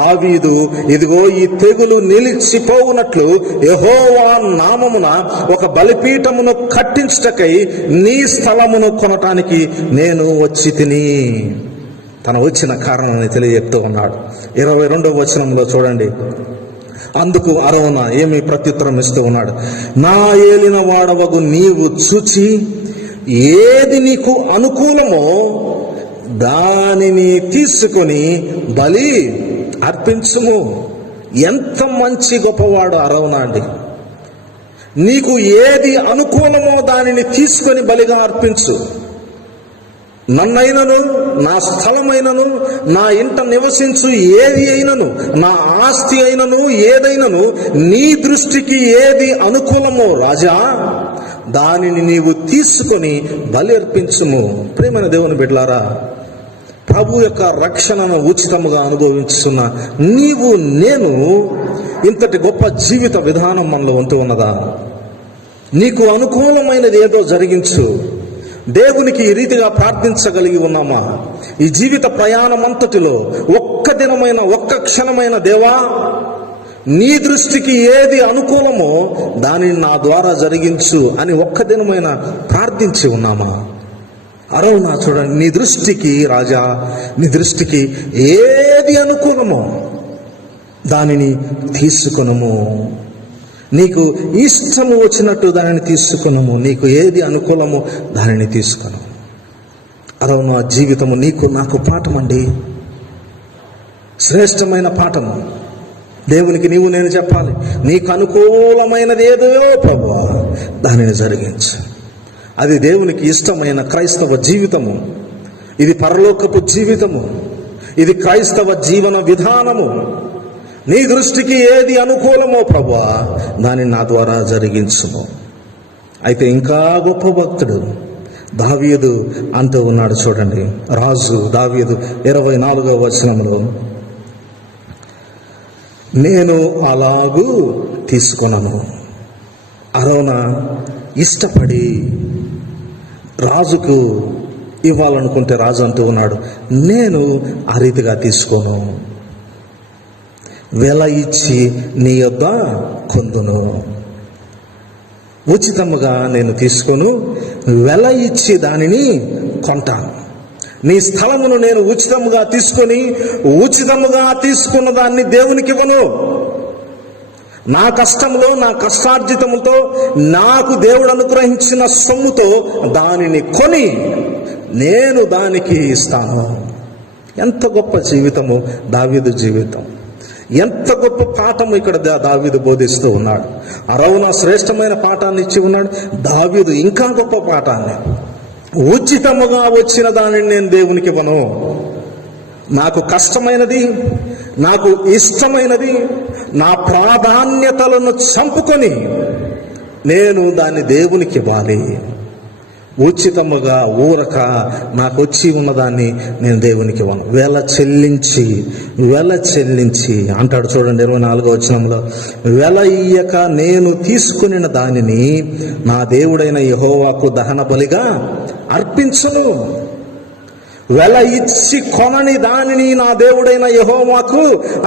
దావీదు, ఇదిగో ఈ తెగులు నిలిచిపోవునట్లు యెహోవా నామమున ఒక బలిపీఠమును కట్టించుటకై నీ స్థలమును కొనటానికి నేను వచ్చి తిని, తన వచ్చిన కారణాన్ని తెలియజెప్తూ ఉన్నాడు. 22వ వచనంలో చూడండి. అందుకు అరౌనా ఏమి ప్రత్యుత్తరం ఇస్తూ ఉన్నాడు, నా ఏలిన వాడవగు నీవు చూచి ఏది నీకు అనుకూలమో దానిని తీసుకొని బలి అర్పించుము. ఎంత మంచి గొప్పవాడు అరౌనా అండి. నీకు ఏది అనుకూలమో దానిని తీసుకొని బలిగా అర్పించు. నన్నైనను, నా స్థలమైనను, నా ఇంట నివసించు ఏది అయినను, నా ఆస్తి అయినను ఏదైనను నీ దృష్టికి ఏది అనుకూలమో రాజా దానిని నీవు తీసుకొని బలి అర్పించుము. ప్రియమైన దేవుని బిడ్డలారా, ప్రభు యొక్క రక్షణను ఉచితముగా అనుభవించుతున్న నీవు నేను ఇంతటి గొప్ప జీవిత విధానం మనలో ఉంటూ ఉన్నదా? నీకు అనుకూలమైనది ఏదో జరిగించు. దేవునికి ఈ రీతిగా ప్రార్థించగలిగి ఉన్నామా? ఈ జీవిత ప్రయాణం అంతటిలో ఒక్క దినమైన, ఒక్క క్షణమైన, దేవా నీ దృష్టికి ఏది అనుకూలమో దానిని నా ద్వారా జరిగించు అని ఒక్క దినమైన ప్రార్థించి ఉన్నామా? అరౌనా చూడండి, నీ దృష్టికి రాజా, నీ దృష్టికి ఏది అనుకూలమో దానిని తీసుకొనుము. నీకు ఇష్టము వచ్చినట్టు దానిని తీసుకొనుము. నీకు ఏది అనుకూలమో దానిని తీసుకొను. అరౌనా జీవితము నీకు నాకు పాఠం అండి, శ్రేష్టమైన పాఠము. దేవునికి నీవు నేను చెప్పాలి, నీకు అనుకూలమైనది ఏదో ప్రభువా దానిని జరిగించు. అది దేవునికి ఇష్టమైన క్రైస్తవ జీవితము. ఇది పరలోకపు జీవితము. ఇది క్రైస్తవ జీవన విధానము. నీ దృష్టికి ఏది అనుకూలమో ప్రభువా దానిని నా ద్వారా జరిగించును. అయితే ఇంకా గొప్ప భక్తుడు దావీదు అంటూ ఉన్నాడు. చూడండి, రాజు దావీదు 24వ వచనంలో, నేను అలాగూ తీసుకొనను. అరౌనా ఇష్టపడి రాజుకు ఇవ్వాలనుకుంటే రాజు అంటూ ఉన్నాడు, నేను ఆ రీతిగా తీసుకోను. వెల ఇచ్చి నీ యొద్ద కొందును. ఉచితముగా నేను తీసుకోను, వెల ఇచ్చి దానిని కొంటాను. నీ స్థలమును నేను ఉచితముగా తీసుకొని ఉచితముగా తీసుకున్న దాన్ని దేవునికి ఇవ్వను. నా కష్టంలో, నా కష్టార్జితముతో, నాకు దేవుడు అనుగ్రహించిన సొమ్ముతో దానిని కొని నేను దానికి ఇస్తాను. ఎంత గొప్ప జీవితము దావీదు జీవితం. ఎంత గొప్ప పాఠం ఇక్కడ దావీదు బోధిస్తూ ఉన్నాడు. అరౌనా శ్రేష్టమైన పాఠాన్ని ఇచ్చి ఉన్నాడు. దావీదు ఇంకా గొప్ప పాఠాన్ని, ఉచితముగా వచ్చిన దానిని నేను దేవునికి ఇవ్వను. నాకు కష్టమైనది, నాకు ఇష్టమైనది, నా ప్రాధాన్యతలను చంపుకొని నేను దాన్ని దేవునికి ఇవ్వాలి. ఉచితముగా ఊరక నాకు వచ్చి ఉన్నదాన్ని నేను దేవునికి ఇవ్వను. వెల చెల్లించి అంటాడు. చూడండి 24వ వచనంలో, వెల ఇయ్యక నేను తీసుకుని దానిని నా దేవుడైన యెహోవాకు దహన బలిగా అర్పించును. వెల ఇచ్చి కొనని దానిని నా దేవుడైన యెహోవాకు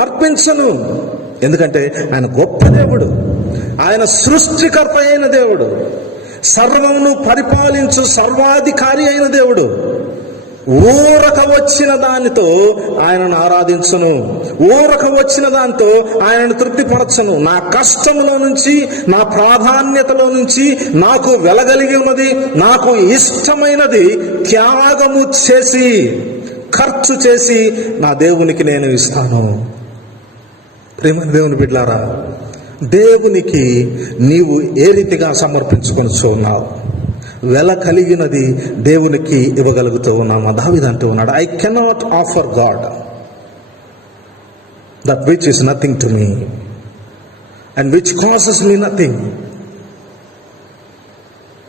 అర్పించును. ఎందుకంటే ఆయన గొప్ప దేవుడు, ఆయన సృష్టికర్త అయిన దేవుడు, సర్వమును పరిపాలించు సర్వాధికారి అయిన దేవుడు. ఊరక వచ్చిన దానితో ఆయనను ఆరాధించను, ఊరక వచ్చిన దాంతో ఆయనను తృప్తిపరచను. నా కష్టంలో నుంచి, నా ప్రాధాన్యతలో నుంచి, నాకు వెలగలిగి ఉన్నది, నాకు ఇష్టమైనది త్యాగము చేసి, ఖర్చు చేసి నా దేవునికి నేను ఇస్తాను. ప్రేమ దేవుని బిడ్డలారా, దేవునికి నీవు ఏ రీతిగా సమర్పించుకొని ఉన్నావు? వెల కలిగినది దేవునికి ఇవ్వగలుగుతూ ఉన్నామా? దావీదు అంటూ ఉన్నాడు, I cannot offer God that which is nothing to me and which causes me nothing.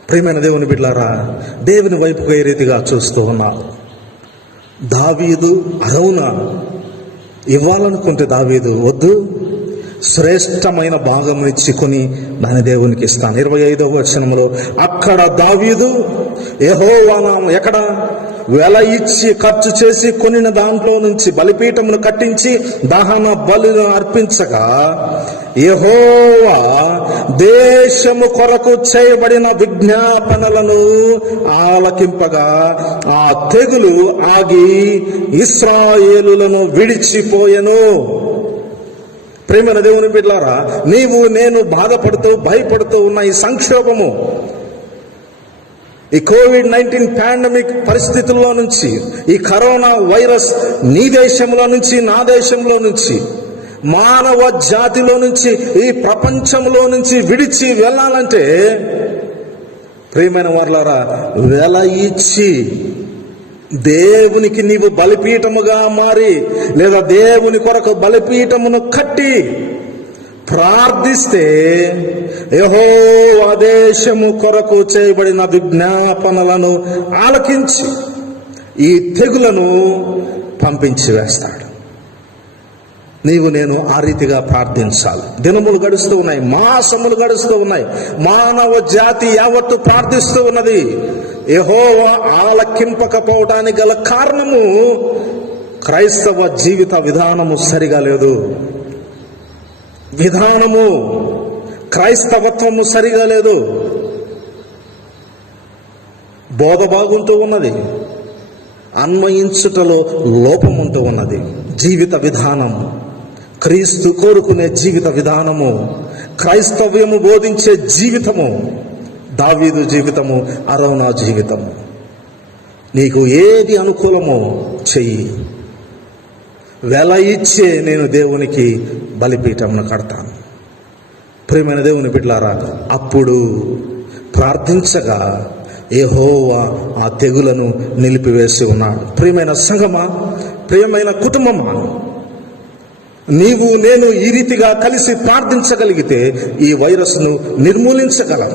ప్రియమైన దేవుని బిడ్డలారా, దేవుని వైపుకు ఏ రీతిగా చూస్తూ ఉన్నారు? దావీదు అరవున ఇవ్వాలనుకుంటే దావీదు వద్దు, శ్రేష్టమైన భాగం ఇచ్చుకొని దాని దేవునికి ఇస్తాను. 25వ వచనంలో అక్కడ దావీదు యెహోవా నామం, ఎక్కడ వెల ఇచ్చి ఖర్చు చేసి కొనిన దాంట్లో నుంచి బలిపీఠమును కట్టించి దహన బలులను అర్పించగా, యెహోవా దేశము కొరకు చేయబడిన విజ్ఞాపనలను ఆలకింపగా ఆ తెగులు ఆగి ఇశ్రాయేలులను విడిచిపోయెను. ప్రేమైన దేవుని బిడ్డలారా, నీవు నేను బాధపడుతూ భయపడుతూ ఉన్న ఈ సంక్షోభము, ఈ కోవిడ్-19 పాండమిక్ పరిస్థితుల్లో నుంచి, ఈ కరోనా వైరస్ నీ దేశంలో నుంచి, నా దేశంలో నుంచి, మానవ జాతిలో నుంచి, ఈ ప్రపంచంలో నుంచి విడిచి వెళ్ళాలంటే ప్రియమైన వారలారా, వెల ఇచ్చి దేవునికి నీవు బలిపీఠముగా మారి, లేదా దేవుని కొరకు బలిపీఠమును కట్టి ప్రార్థిస్తే యెహోవా దేశము కొరకు చేయబడిన విజ్ఞాపనలను ఆలకించి ఈ తెగులను పంపించి వేస్తాడు. నీవు నేను ఆ రీతిగా ప్రార్థించాలి. దినములు గడుస్తూ ఉన్నాయి, మాసములు గడుస్తూ ఉన్నాయి, మానవ జాతి యావత్తు ప్రార్థిస్తూ ఉన్నది. యెహోవా ఆలకింపకపోవడానికి గల కారణము క్రైస్తవ జీవిత విధానము సరిగా లేదు. విధానము, క్రైస్తవత్వము సరిగా లేదు. బోధ బాగుంటూ ఉన్నది, అన్వయించుటలో లోపం ఉంటూ ఉన్నది. జీవిత విధానము, క్రీస్తు కోరుకునే జీవిత విధానము, క్రైస్తవ్యము బోధించే జీవితము, దావీదు జీవితము, అరౌనా జీవితము. నీకు ఏది అనుకూలమో చెయ్యి. వెల ఇచ్చే నేను దేవునికి బలిపీఠమును కడతాను. ప్రియమైన దేవుని బిడ్డలారా, అప్పుడు ప్రార్థించగా యెహోవా ఆ తెగులను నిలిపివేసి ఉన్నాడు. ప్రియమైన సంఘమా, ప్రియమైన కుటుంబమా, నీవు నేను ఈ రీతిగా కలిసి ప్రార్థించగలిగితే ఈ వైరస్ను నిర్మూలించగలం.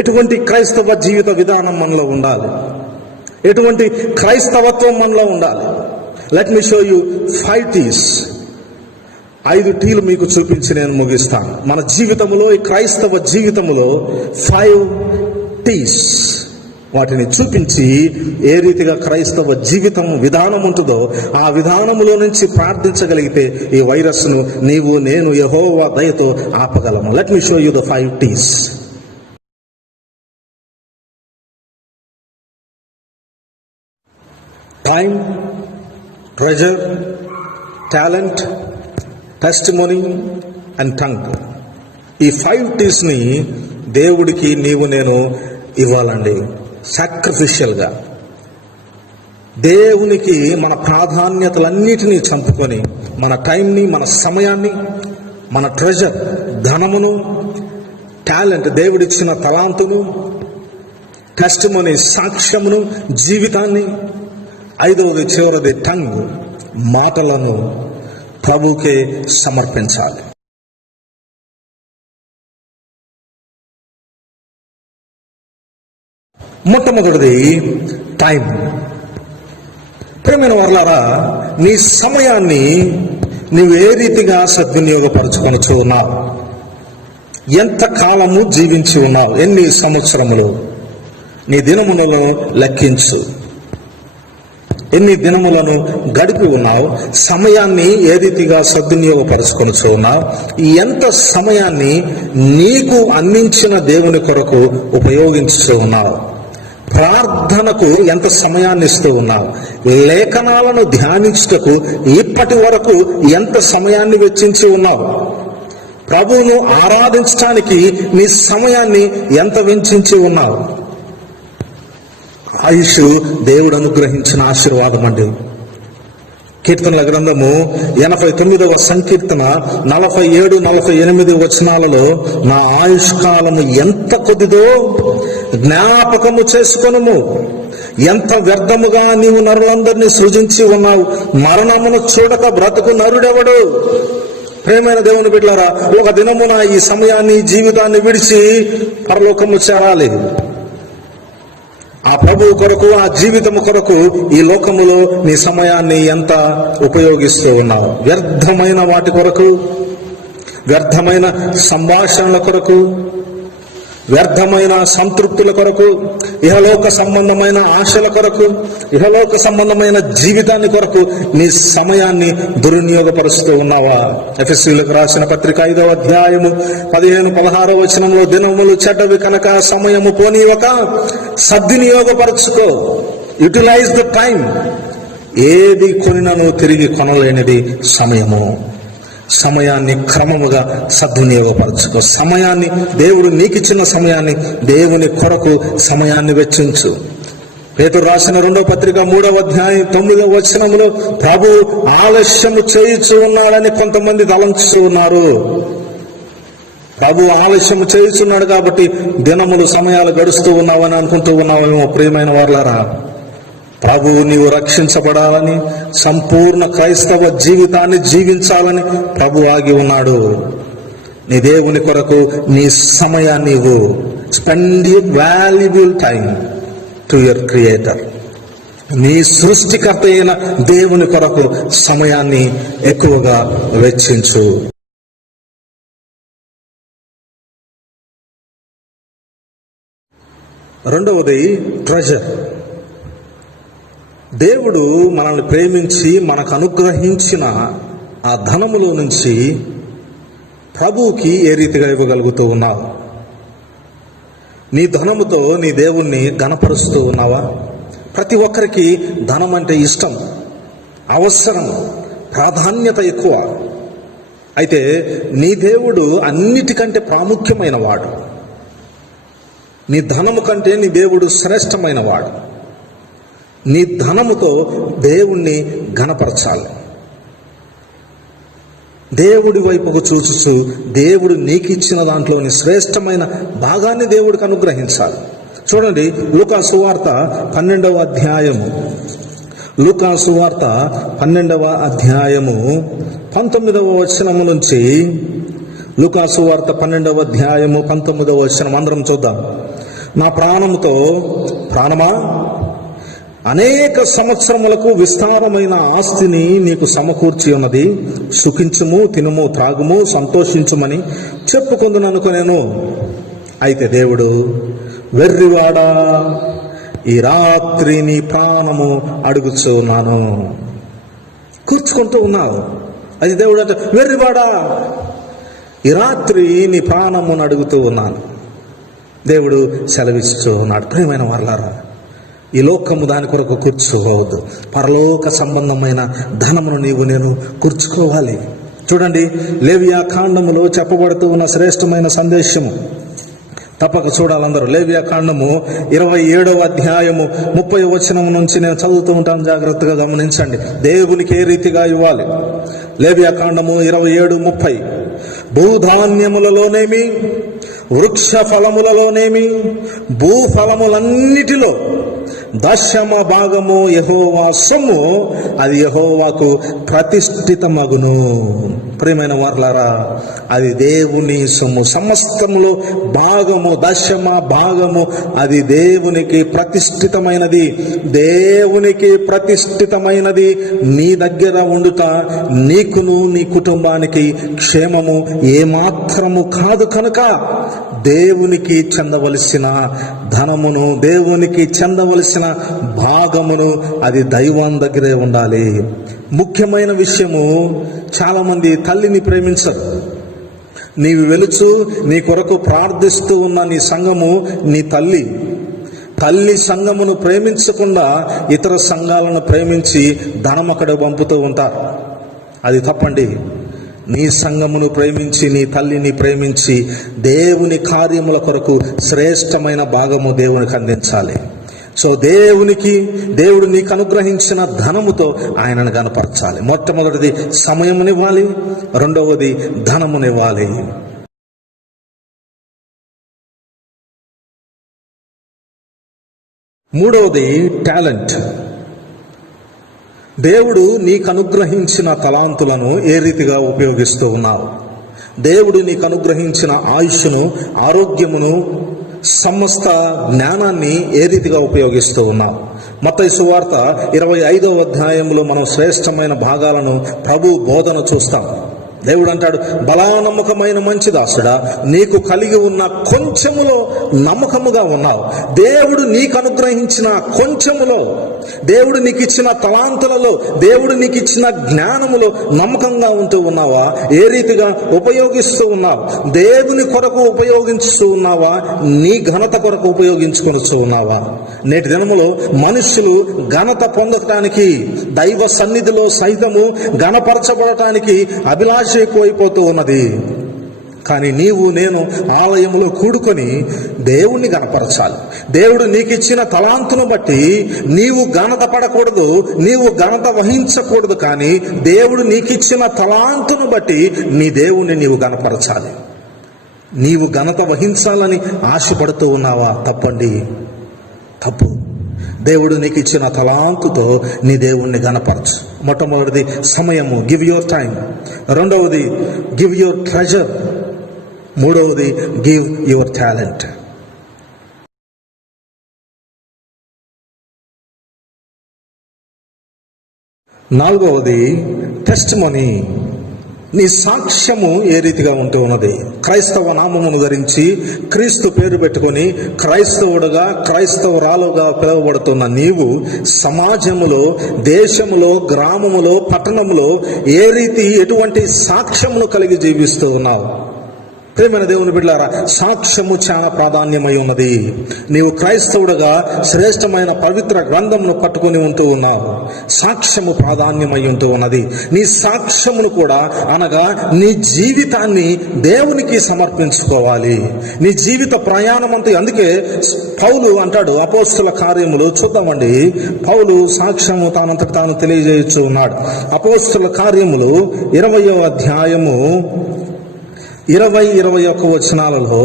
ఎటువంటి క్రైస్తవ జీవిత విధానం మనలో ఉండాలి? ఎటువంటి క్రైస్తవత్వం మనలో ఉండాలి? Let me show you 5 T's. 5 T's మీకు చూపించి నేను ముగిస్తాను. మన జీవితంలో, ఈ క్రైస్తవ జీవితంలో 5 T's వాటిని చూపించి ఏ రీతిగా క్రైస్తవ జీవితం విధానం ఉంటుందో ఆ విధానములో నుంచి ప్రార్థించగలిగితే ఈ వైరస్ను నీవు నేను యెహోవా దయతో ఆపగలము. Let me show you the 5 T's. Time, treasure, talent, testimony and tongue. ఈ 5 T's దేవుడికి నీవు నేను ఇవ్వాలండి. సాక్రిఫిషియల్గా దేవునికి మన ప్రాధాన్యతలన్నిటినీ చంపుకొని మన టైంని, మన సమయాన్ని, మన ట్రెజర్ ధనమును, టాలెంట్ దేవుడిచ్చిన తలాంతును, టెస్టిమోనీ సాక్ష్యమును, జీవితాన్ని, 5వది చివరిది టంగ్ మాటలను ప్రభుకే సమర్పించాలి. మొట్టమొదటిది టైం. ప్రియమైన వారలారా, నీ సమయాన్ని నీవు ఏ రీతిగా సద్వినియోగపరచుకొనొచ్చు ఉన్నావు? ఎంత కాలము జీవించి ఉన్నావు? ఎన్ని సంవత్సరములు? నీ దినములను లెక్కించు. ఎన్ని దినములను గడిపి ఉన్నావు? సమయాన్ని ఏ రీతిగా సద్వినియోగపరచుకొనొచ్చు ఉన్నావు? ఎంత సమయాన్ని నీకు అందించిన దేవుని కొరకు ఉపయోగించుతూ ఉన్నావు? ప్రార్థనకు ఎంత సమయాన్ని ఇస్తూ ఉన్నావు? లేఖనాలను ధ్యానించుటకు ఇప్పటి వరకు ఎంత సమయాన్ని వెచ్చించి ఉన్నావు? ప్రభువును ఆరాధించడానికి నీ సమయాన్ని ఎంత వెచ్చించి ఉన్నావు? ఆయుష్ దేవుడు అనుగ్రహించిన ఆశీర్వాదం అండి. కీర్తనల గ్రంథము 89వ సంకీర్తన 47-48 వచనాలలో, నా ఆయుష్ కాలము ఎంత కొద్దిదో జ్ఞాపకము చేసుకొనుము. ఎంత వ్యర్థముగా నీవు నరులందరినీ సృజించి ఉన్నావు. మరణమును చూడక బ్రతుకు నరుడెవడు? ప్రేమైన దేవుని బిడ్డలారా, ఒక దినమున ఈ సమయాన్ని, జీవితాన్ని విడిచి పరలోకము చేరాలి. ఆ ప్రభువు కొరకు, ఆ జీవితము కొరకు ఈ లోకములో నీ సమయాన్ని ఎంత ఉపయోగిస్తూ ఉన్నావు? వ్యర్థమైన వాటి కొరకు, వ్యర్థమైన సంభాషణల కొరకు, వ్యర్థమైన సంతృప్తుల కొరకు, ఇహలోక సంబంధమైన ఆశల కొరకు, ఇహలోక సంబంధమైన జీవితాన్ని కొరకు నీ సమయాన్ని దుర్వినియోగపరుస్తూ ఉన్నావా? ఎఫెసీయులకు రాసిన పత్రిక 5వ అధ్యాయము 15-16 వచనంలో, దినములు చెడ్డవి కనుక సమయము పోనీయక సద్వినియోగపరచుకో. Utilise the time. ఏది కొనినను తిరిగి కొనలేనిది సమయము. సమయాన్ని క్రమముగా సద్వినియోగపరచుకో. సమయాన్ని, దేవుడు నీకిచ్చిన సమయాన్ని దేవుని కొరకు సమయాన్ని వెచ్చించు. పేతురు రాసిన 2వ పత్రిక 3వ అధ్యాయం 9వ వచనములో, ప్రభు ఆలస్యము చేయుచు ఉన్నాడని కొంతమంది తలంచుతూ ఉన్నారు. ప్రభు ఆలస్యము చేయుచున్నాడు కాబట్టి దినములు, సమయాలు గడుస్తూ ఉన్నావని అనుకుంటూ ఉన్నావేమో. ప్రియమైన వారలారా, ప్రభువు నీవు రక్షించబడాలని, సంపూర్ణ క్రైస్తవ జీవితాన్ని జీవించాలని ప్రభు ఆగి ఉన్నాడు. నీ దేవుని కొరకు నీ సమయాన్ని ఇవ్వు. Spend your valuable time to your creator. నీ సృష్టికర్త అయిన దేవుని కొరకు సమయాన్ని ఎక్కువగా వెచ్చించు. రెండవది ట్రెజర్. దేవుడు మనల్ని ప్రేమించి మనకు అనుగ్రహించిన ఆ ధనములో నుంచి ప్రభువుకి ఏ రీతిగా ఇవ్వగలుగుతూ ఉన్నావు? నీ ధనముతో నీ దేవుణ్ణి ఘనపరుస్తూ ఉన్నావా? ప్రతి ఒక్కరికి ధనం అంటే ఇష్టం, అవసరం, ప్రాధాన్యత ఎక్కువ. అయితే నీ దేవుడు అన్నిటికంటే ప్రాముఖ్యమైన వాడు. నీ ధనము కంటే నీ దేవుడు శ్రేష్టమైన వాడు. నీ ధనముతో దేవుణ్ణి ఘనపరచాలి. దేవుడి వైపుకు చూచుచు దేవుడు నీకు ఇచ్చిన దాంట్లోని శ్రేష్టమైన భాగాన్ని దేవుడికి అనుగ్రహించాలి. చూడండి, లూకా సువార్త 12వ అధ్యాయము, లూకా సువార్త 12వ అధ్యాయము 19వ వచనము నుంచి, లూకా సువార్త 12వ అధ్యాయము 19వ వచనం అందరం చూద్దాం. నా ప్రాణముతో, ప్రాణమా, అనేక సంవత్సరములకు విస్తారమైన ఆస్తిని నీకు సమకూర్చి ఉన్నది. సుఖించుము, తినుము, త్రాగుము, సంతోషించుమని చెప్పుకొందుననుకొనేను. అయితే దేవుడు, వెర్రివాడా, ఈ రాత్రి నీ ప్రాణము అడుగుచూ ఉన్నాను. కూర్చుకుంటూ ఉన్నావు. అయితే దేవుడు అంటే, వెర్రివాడా, ఈ రాత్రి నీ ప్రాణమును అడుగుతూ ఉన్నాను. దేవుడు సెలవిస్తూ ఉన్నాడు. ప్రియమైన వారలారా, ఈ లోకము దాని కొరకు కూర్చోవద్దు. పరలోక సంబంధమైన ధనమును నీవు నేను కూర్చుకోవాలి. చూడండి, లేవియా కాండములో చెప్పబడుతూ ఉన్న శ్రేష్టమైన సందేశము తప్పక చూడాలందరూ. లేవియా కాండము 27వ అధ్యాయము 30వ వచనం నుంచి నేను చదువుతూ ఉంటాను, జాగ్రత్తగా గమనించండి. దేవునికి ఏ రీతిగా ఇవ్వాలి? లేవియా కాండము 27:30, భూధాన్యములలోనేమి, వృక్ష ఫలములలోనేమి, భూఫలములన్నిటిలో 10వ భాగము యెహోవా సొమ్ము, అది యెహోవాకు ప్రతిష్ఠితమగును. ప్రియమైన వారలారా, అది దేవుని సొమ్ము. సమస్తములో భాగము, 10వ భాగము, అది దేవునికి ప్రతిష్ఠితమైనది. దేవునికి ప్రతిష్ఠితమైనది నీ దగ్గర ఉండుట నీకును నీ కుటుంబానికి క్షేమము ఏమాత్రము కాదు. కనుక దేవునికి చెందవలసిన ధనమును, దేవునికి చెందవలసిన భాగమును అది దైవం దగ్గరే ఉండాలి. ముఖ్యమైన విషయము, చాలా మంది తల్లిని ప్రేమించరు. నీవు వెలుచు నీ కొరకు ప్రార్థిస్తూ ఉన్న నీ సంఘము నీ తల్లి. తల్లి సంఘమును ప్రేమించకుండా ఇతర సంఘాలను ప్రేమించి ధనం అక్కడ పంపుతూ ఉంటారు. అది తప్పండి. నీ సంఘమును ప్రేమించి, నీ తల్లిని ప్రేమించి దేవుని కార్యముల కొరకు శ్రేష్టమైన భాగము దేవునికి అందించాలి. సో దేవుడు నీకు అనుగ్రహించిన ధనముతో ఆయనను గనపరచాలి. మొట్టమొదటిది సమయమునివ్వాలి, రెండవది ధనమునివ్వాలి. మూడవది టాలెంట్. దేవుడు నీకు అనుగ్రహించిన తలాంతులను ఏ రీతిగా ఉపయోగిస్తూ ఉన్నావు? దేవుడు నీకు అనుగ్రహించిన ఆయుష్ను, ఆరోగ్యమును, సమస్త జ్ఞానాన్ని ఏ రీతిగా ఉపయోగిస్తూ ఉన్నావు? మత్తయి సువార్త 25వ అధ్యాయంలో మనం శ్రేష్టమైన భాగాలను ప్రభు బోధన చూస్తాం. దేవుడు అంటాడు, బలా నమ్మకమైన మంచి దాసుడా, నీకు కలిగి ఉన్న కొంచెములో నమ్మకముగా ఉన్నావు. దేవుడు నీకు అనుగ్రహించిన కొంచెములో, దేవుడు నీకు ఇచ్చిన తలాంతులలో, దేవుడు నీకు ఇచ్చిన జ్ఞానములో నమ్మకంగా ఉంటూ ఉన్నావా? ఏ రీతిగా ఉపయోగిస్తూ ఉన్నావు? దేవుని కొరకు ఉపయోగించుతూ ఉన్నావా? నీ ఘనత కొరకు ఉపయోగించుకొనొస్తూ ఉన్నావా? నేటి దినములో మనుషులు ఘనత పొందటానికి, దైవ సన్నిధిలో సైతము ఘనపరచబడటానికి అభిలాష ఎక్కువైపోతూ ఉన్నది. కానీ నీవు నేను ఆలయంలో కూడుకొని దేవుణ్ణి గణపరచాలి. దేవుడు నీకు ఇచ్చిన తలాంతును బట్టి నీవు ఘనత పడకూడదు, నీవు ఘనత వహించకూడదు. కానీ దేవుడు నీకు ఇచ్చిన తలాంతును బట్టి నీ దేవుణ్ణి నీవు గణపరచాలి. నీవు ఘనత వహించాలని ఆశపడుతూ ఉన్నావా? తప్పండి, తప్పు. దేవుడు నీకు ఇచ్చిన తలాంతుతో నీ దేవుణ్ణి గణపరచు. మొట్టమొదటిది సమయము, గివ్ యువర్ టైం. రెండవది గివ్ యువర్ ట్రెజర్. మూడవది గివ్ యువర్ టాలెంట్. నాలుగవది టెస్టిమనీ. నీ సాక్ష్యము ఏ రీతిగా ఉంటూ ఉన్నది? క్రైస్తవ నామమును ధరించి, క్రీస్తు పేరు పెట్టుకొని క్రైస్తవుడుగా, క్రైస్తవురాలుగా పిలువబడుతున్న నీవు సమాజములో, దేశములో, గ్రామములో, పట్టణములో ఏ రీతి, ఎటువంటి సాక్ష్యమును కలిగి జీవిస్తూ ఉన్నావు? ప్రియమైన దేవుని బిడ్డలారా, సాక్ష్యము చాలా ప్రాధాన్యమై ఉన్నది. నీవు క్రైస్తవుడుగా శ్రేష్టమైన పవిత్ర గ్రంథమును పట్టుకొని ఉంటూ ఉన్నావు. సాక్ష్యము ప్రాధాన్యమై ఉంటూ ఉన్నది. నీ సాక్ష్యమును కూడా, అనగా నీ జీవితాన్ని దేవునికి సమర్పించుకోవాలి. నీ జీవిత ప్రయాణం అంతా. అందుకే పౌలు అంటాడు, అపోస్తుల కార్యములు చూద్దామండి. పౌలు సాక్ష్యము తానంతటి తాను తెలియజేయచ్చు ఉన్నాడు. అపోస్తుల కార్యములు 20వ అధ్యాయము 20-21 వచనాలలో,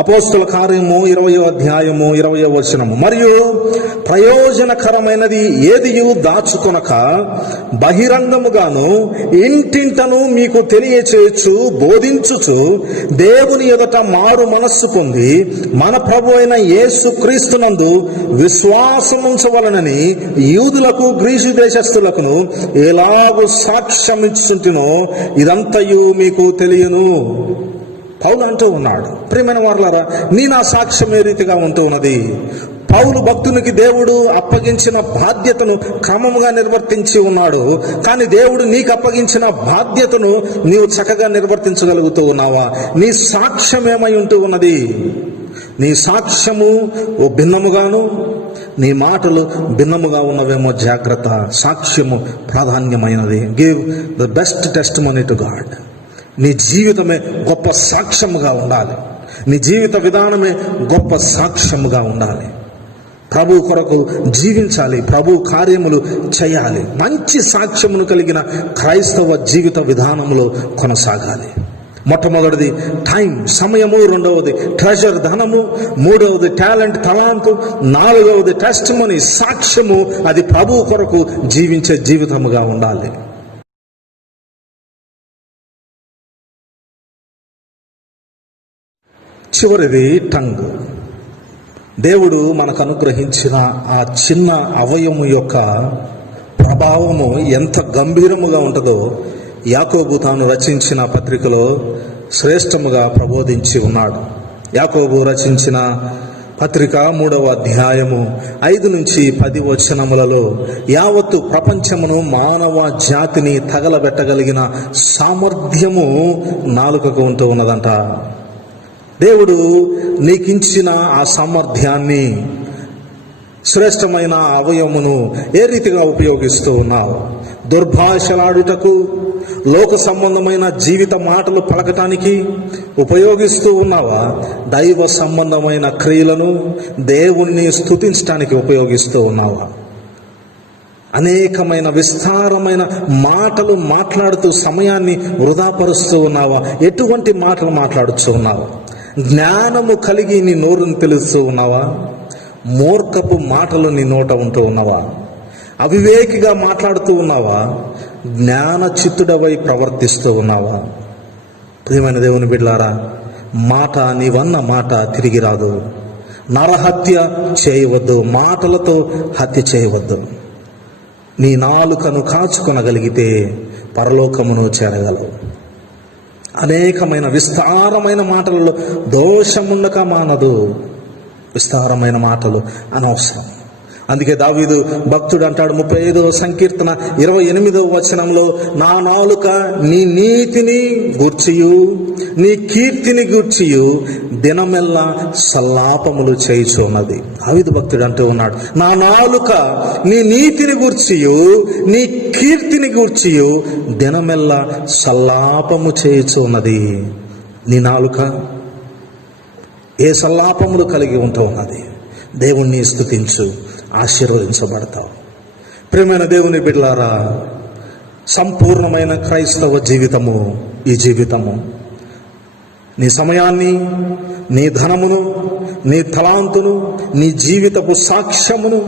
అపోస్తుల కార్యము 20వ అధ్యాయము 20వ వచనము, మరియు ప్రయోజనకరమైనది ఏదియు దాచుకొనక బహిరంగముగాను ఇంటింటను మీకు తెలియచేయచ్చు, బోధించుచు దేవుని ఎదుట మారు మనస్సు పొంది మన ప్రభు అయిన యేసు క్రీస్తునందు విశ్వాసముంచవలనని యూదులకు గ్రీసు దేశస్థులకును ఎలాగూ సాక్ష్యమిచ్చుంటినో ఇదంతయు మీకు తెలియను. పౌలు అంటూ ఉన్నాడు, ప్రియమైన వారలారా, నా సాక్ష్యం ఏ రీతిగా ఉంటూ ఉన్నది? పౌలు భక్తునికి దేవుడు అప్పగించిన బాధ్యతను క్రమముగా నిర్వర్తించి ఉన్నాడు. కానీ దేవుడు నీకు అప్పగించిన బాధ్యతను నీవు చక్కగా నిర్వర్తించగలుగుతూ ఉన్నావా? నీ సాక్ష్యం ఏమై ఉంటూ ఉన్నది? నీ సాక్ష్యము ఓ భిన్నముగాను, నీ మాటలు భిన్నముగా ఉన్నవేమో జాగ్రత్త. సాక్ష్యము ప్రాధాన్యమైనది. Give the best testimony to God. నీ జీవితమే గొప్ప సాక్ష్యముగా ఉండాలి. నీ జీవిత విధానమే గొప్ప సాక్ష్యముగా ఉండాలి. ప్రభు కొరకు జీవించాలి, ప్రభు కార్యములు చేయాలి. మంచి సాక్ష్యమును కలిగిన క్రైస్తవ జీవిత విధానములో కొనసాగాలి. మొట్టమొదటిది టైం, సమయము. రెండవది ట్రెజర్, ధనము. మూడవది టాలెంట్, తలాంతు. నాలుగవది టెస్టిమనీ, సాక్ష్యము. అది ప్రభు కొరకు జీవించే జీవితముగా ఉండాలి. చివరిది టంగ్. దేవుడు మనకు అనుగ్రహించిన ఆ చిన్న అవయము యొక్క ప్రభావము ఎంత గంభీరముగా ఉంటుందో యాకోబు తాను రచించిన పత్రికలో శ్రేష్టముగా ప్రబోధించి ఉన్నాడు. యాకోబు రచించిన పత్రిక 3వ అధ్యాయము 5-10 వచనములలో యావత్తు ప్రపంచమును, మానవ జాతిని తగలబెట్టగలిగిన సామర్థ్యము నాలుకకు ఉంటూ ఉన్నదంట. దేవుడు నీకించిన ఆ సామర్థ్యాన్ని, శ్రేష్టమైన అవయవమును ఏ రీతిగా ఉపయోగిస్తూ ఉన్నావు? దుర్భాషలాడుటకు, లోక సంబంధమైన జీవిత మాటలు పలకటానికి ఉపయోగిస్తూ ఉన్నావా? దైవ సంబంధమైన క్రియలను, దేవుణ్ణి స్తుతించడానికి ఉపయోగిస్తూ ఉన్నావా? అనేకమైన విస్తారమైన మాటలు మాట్లాడుతూ సమయాన్ని వృధాపరుస్తూ ఉన్నావా? ఎటువంటి మాటలు మాట్లాడుతూ ఉన్నావా? జ్ఞానము కలిగి నీ నోరును తెలుస్తూ ఉన్నావా? మూర్ఖపు మాటలు నీ నోట ఉంటూ ఉన్నావా? అవివేకిగా మాట్లాడుతూ ఉన్నావా? జ్ఞాన చిత్తుడవై ప్రవర్తిస్తూ ఉన్నావా? ప్రియమైన దేవుని బిడ్డలారా, మాట, నీవన్న మాట తిరిగి రాదు. నరహత్య చేయవద్దు, మాటలతో హత్య చేయవద్దు. నీ నాలుకను కాచుకొనగలిగితే పరలోకమును చేరగలవు. అనేకమైన విస్తారమైన మాటలలో దోషముండక మానదు. విస్తారమైన మాటలు అనవసరం. అందుకే దావీదు భక్తుడు అంటాడు 35వ సంకీర్తన 28వ వచనంలో, నా నాలుక నీ నీతిని గూర్చియు నీ కీర్తిని గూర్చియు దినమెల్లా సల్లాపములు చేయుచున్నది. దావీదు భక్తుడు అంటూ ఉన్నాడు, నా నాలుక నీ నీతిని గూర్చియు నీ కీర్తిని గూర్చియు దినమెల్లా సల్లాపము చేయుచున్నది. నీ నాలుక ఏ సల్లాపములు కలిగి ఉంటూ ఉన్నది? దేవుణ్ణి స్తుతించు, ఆశీర్వదించబడతావు. ప్రియమైన దేవుని బిడ్డలారా, సంపూర్ణమైన క్రైస్తవ జీవితము ఈ జీవితము. నీ సమయాన్ని, నీ ధనమును, నీ తలాంతును, నీ జీవితపు సాక్ష్యమును,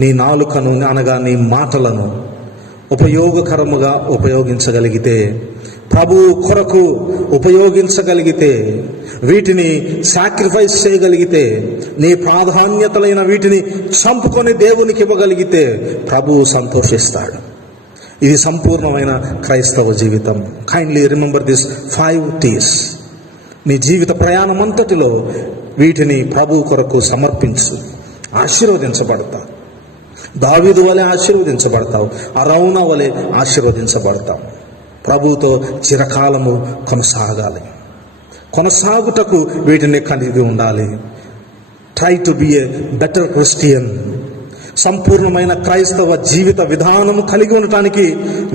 నీ నాలుకను అనగా నీ మాటలను ఉపయోగకరముగా ఉపయోగించగలిగితే, ప్రభువు కొరకు ఉపయోగించగలిగితే, వీటిని సాక్రిఫైస్ చేయగలిగితే, నీ ప్రాధాన్యతలైన వీటిని చంపుకొని దేవునికి ఇవ్వగలిగితే ప్రభువు సంతోషిస్తాడు. ఇది సంపూర్ణమైన క్రైస్తవ జీవితం. Kindly remember this 5 T's. నీ జీవిత ప్రయాణం అంతటిలో వీటిని ప్రభువు కొరకు సమర్పించు, ఆశీర్వదించబడతావు. దావీదు వలె ఆశీర్వదించబడతావు, అరౌనా వలె ఆశీర్వదించబడతావు. ప్రభువుతో చిరకాలము కొనసాగాలి. కొనసాగుటకు వీటిని కలిగి ఉండాలి. Try to be A better Christian. సంపూర్ణమైన క్రైస్తవ జీవిత విధానము కలిగి ఉండటానికి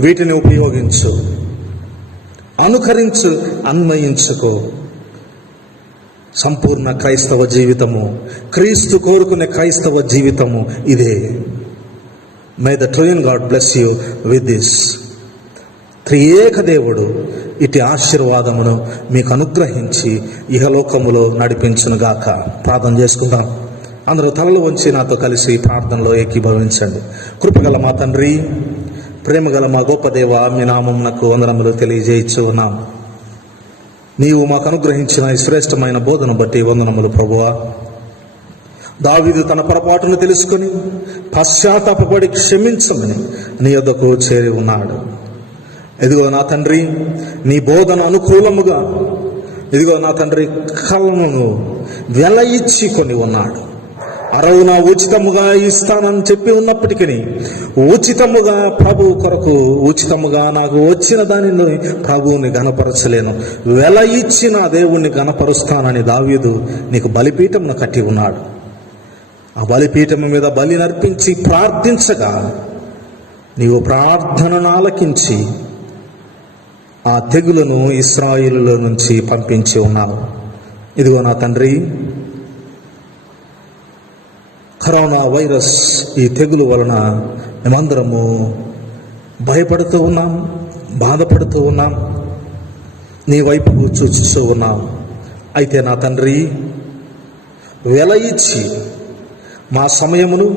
వీటిని ఉపయోగించు, అనుకరించు, అన్వయించుకో. సంపూర్ణ క్రైస్తవ జీవితము, క్రీస్తు కోరుకునే క్రైస్తవ జీవితము ఇదే. May the train God bless you with this. త్రియేక దేవుడు ఇటు ఆశీర్వాదమును మీకు అనుగ్రహించి ఇహలోకములో నడిపించునుగాక. ప్రార్థన చేసుకుందాం. అందరూ తలలు వంచి నాతో కలిసి ప్రార్థనలో ఏకీభవించండి. కృపగల మా తండ్రి, ప్రేమగల మా గొప్ప దేవ, మీ నామమునకు వందనములు తెలియజేయచ్చు ఉన్నాం. నీవు మాకు అనుగ్రహించిన ఈ శ్రేష్టమైన బోధన బట్టి వందనములు ప్రభువా. దావీదు తన పొరపాటును తెలుసుకొని పశ్చాత్తాపపడి క్షమించమని నీ యొద్దకు చేరి ఉన్నాడు. ఇదిగో నా తండ్రి, నీ బోధన అనుకూలముగా, ఇదిగో నా తండ్రి, కలమును వెల ఇచ్చి కొని ఉన్నాడు. అరవున ఉచితముగా ఇస్తానని చెప్పి ఉన్నప్పటికీ ఉచితముగా ప్రభువు కొరకు, ఉచితముగా నాకు వచ్చిన దానిని ప్రభువుని గణపరచలేను, వెల ఇచ్చి నా దేవుణ్ణి గణపరుస్తానని దావీదు నీకు బలిపీఠమును కట్టి ఉన్నాడు. ఆ బలిపీఠము మీద బలి నర్పించి ప్రార్థించగా నీవు ప్రార్థనను ఆలకించి ఆ తెగులను ఇశ్రాయేలులో నుంచి పంపించి ఉన్నావు. ఇదిగో నా తండ్రి, కరోనా వైరస్ ఈ తెగులు వలన మేమందరము భయపడుతూ ఉన్నాం, బాధపడుతూ ఉన్నాం, నీ వైపు చూస్తూ ఉన్నాం. అయితే నా తండ్రి, వెల ఇచ్చి మా సమయమును,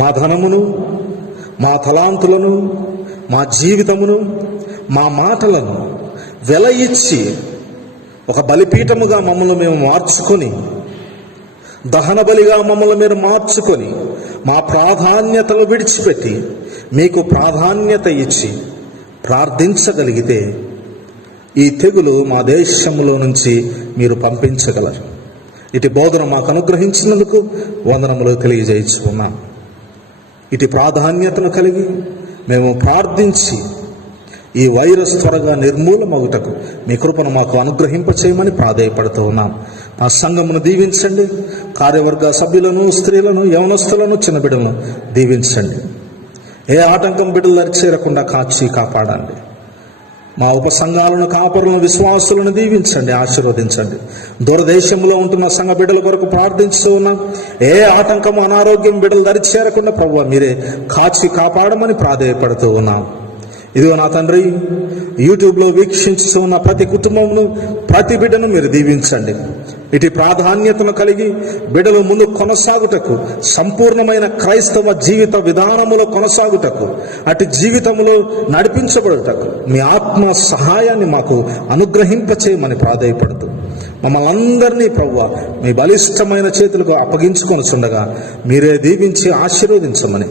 మా ధనమును, మా తలాంతులను, మా జీవితమును, మా మాటలను వెల ఇచ్చి ఒక బలిపీఠముగా మమ్మల్ని మేము మార్చుకొని, దహన బలిగా మమ్మల్ని మీరు మార్చుకొని, మా ప్రాధాన్యతలు విడిచిపెట్టి మీకు ప్రాధాన్యత ఇచ్చి ప్రార్థించగలిగితే ఈ తెగులు మా దేశంలో నుంచి మీరు పంపించగలరు. ఇటు బోధన మాకు అనుగ్రహించినందుకు వందనములు తెలియజేస్తున్నాం. ఇటు ప్రాధాన్యతను కలిగి మేము ప్రార్థించి ఈ వైరస్ త్వరగా నిర్మూలమగుటకు మీ కృపను మాకు అనుగ్రహింపచేయమని ప్రాధేయపడుతూ ఉన్నాం. ఆ సంఘమును దీవించండి. కార్యవర్గ సభ్యులను, స్త్రీలను, యవనస్తులను, చిన్న బిడ్డలను దీవించండి. ఏ ఆటంకం బిడ్డలు దరిచేరకుండా కాచి కాపాడండి. మా ఉపసంఘాలను, కాపరులను, విశ్వాసులను దీవించండి, ఆశీర్వదించండి. దూరదేశంలో ఉంటున్న సంఘ బిడ్డల కొరకు ప్రార్థించుతూ ఉన్నాం. ఏ ఆటంకము, అనారోగ్యం బిడ్డలు దరిచేరకుండా ప్రభువా మీరే కాచి కాపాడమని ప్రాధేయపడుతూ ఉన్నాం. ఇదిగో నా తండ్రి, యూట్యూబ్లో వీక్షించుతూ ఉన్న ప్రతి కుటుంబమును, ప్రతి బిడ్డను మీరు దీవించండి. ఇటు ప్రాధాన్యతను కలిగి బిడ్డలు ముందు కొనసాగుటకు, సంపూర్ణమైన క్రైస్తవ జీవిత విధానములో కొనసాగుటకు, అటు జీవితంలో నడిపించబడుటకు మీ ఆత్మ సహాయాన్ని మాకు అనుగ్రహింపచేయమని ప్రాధేయపడుతూ మమ్మల్ని అందరినీ ప్రభువా మీ బలిష్టమైన చేతులకు అప్పగించుకొనుచుండగా మీరే దీవించి ఆశీర్వదించమని,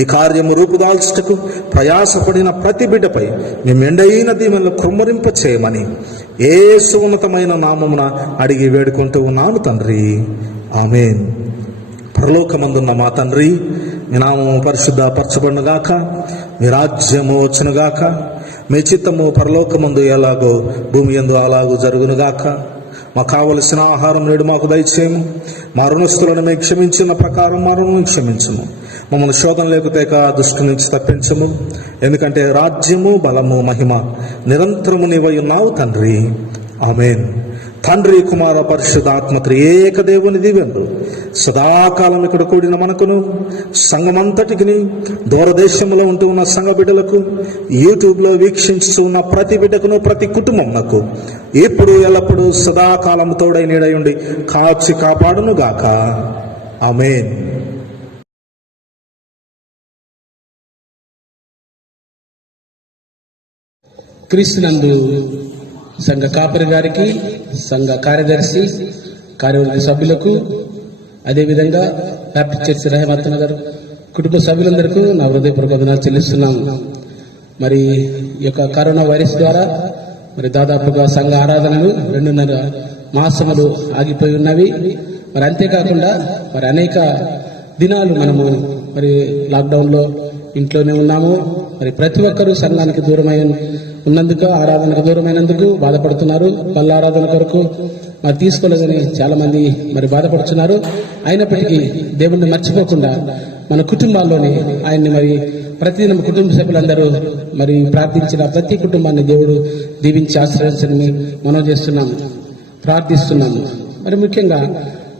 ఈ కార్యము రూపుదాల్చుటకు ప్రయాసపడిన ప్రతి బిడ్డపై మీ మెండైన దీవెనలు కృమ్మరింప చేయమని యేసు ఉన్నతమైన నామమున అడిగి వేడుకుంటూ ఉన్నాను తండ్రి. ఆమేన్. పరలోకమందున్న మా తండ్రి, మీ నామము పరిశుద్ధపరచబడునుగాక, మీ రాజ్యము వచ్చునుగాక, మీ చిత్తము పరలోకమందు ఎలాగో భూమి యందు అలాగూ జరుగునుగాక. మాకు కావలసిన ఆహారం నేడు మాకు దయచేయము. మా రుణస్థులను మేము క్షమించిన ప్రకారం మా రుణం క్షమించము. మమ్మల్ని శోధన లేకపోతే దుష్టు నుంచి తప్పించము. ఎందుకంటే రాజ్యము, బలము, మహిమ నిరంతరము నీవై ఉన్నావు తండ్రి. ఆమేన్. తండ్రి, కుమార, పరిశుద్ధాత్మ త్రియేక దేవుని దీవెనలు సదాకాలం ఇక్కడ కూడిన మనకును, సంఘమంతటికి, దూరదేశంలో ఉంటూ ఉన్న సంఘ బిడ్డలకు, యూట్యూబ్లో వీక్షించుతూ ఉన్న ప్రతి బిడ్డకును, ప్రతి కుటుంబమునకు ఇప్పుడు ఎల్లప్పుడూ సదాకాలం తోడై నీడై ఉండి కాచి కాపాడును గాక. ఆమేన్. క్రీస్తునందు సంఘ కాపరి గారికి, సంఘ కార్యదర్శి, కార్యవర్గ సభ్యులకు, అదేవిధంగా బ్యాప్టిస్ట్ చర్చ్ రహమత్ నగర్ కుటుంబ సభ్యులందరికీ నా హృదయపూర్వక వందనాలు చెల్లిస్తున్నాను. మరి ఈ యొక్క కరోనా వైరస్ ద్వారా మరి దాదాపుగా సంఘ ఆరాధనలు 2.5 మాసములు ఆగిపోయి ఉన్నవి. మరి అంతేకాకుండా మరి అనేక దినాలు మనము మరి లాక్డౌన్లో ఇంట్లోనే ఉన్నాము. మరి ప్రతి ఒక్కరూ సంఘానికి దూరమై ఉన్నందుకు, ఆరాధనకు దూరమైనందుకు బాధపడుతున్నారు. పల్ల ఆరాధన కొరకు మరి తీసుకోలేదని చాలా మంది మరి బాధపడుతున్నారు. అయినప్పటికీ దేవుణ్ణి మర్చిపోకుండా మన కుటుంబాల్లోనే ఆయన్ని మరి ప్రతిదినం కుటుంబ సభ్యులందరూ మరి ప్రార్థించిన ప్రతి కుటుంబాన్ని దేవుడు దీవించి ఆశ్రయించని మనం చేస్తున్నాము, ప్రార్థిస్తున్నాము. మరి ముఖ్యంగా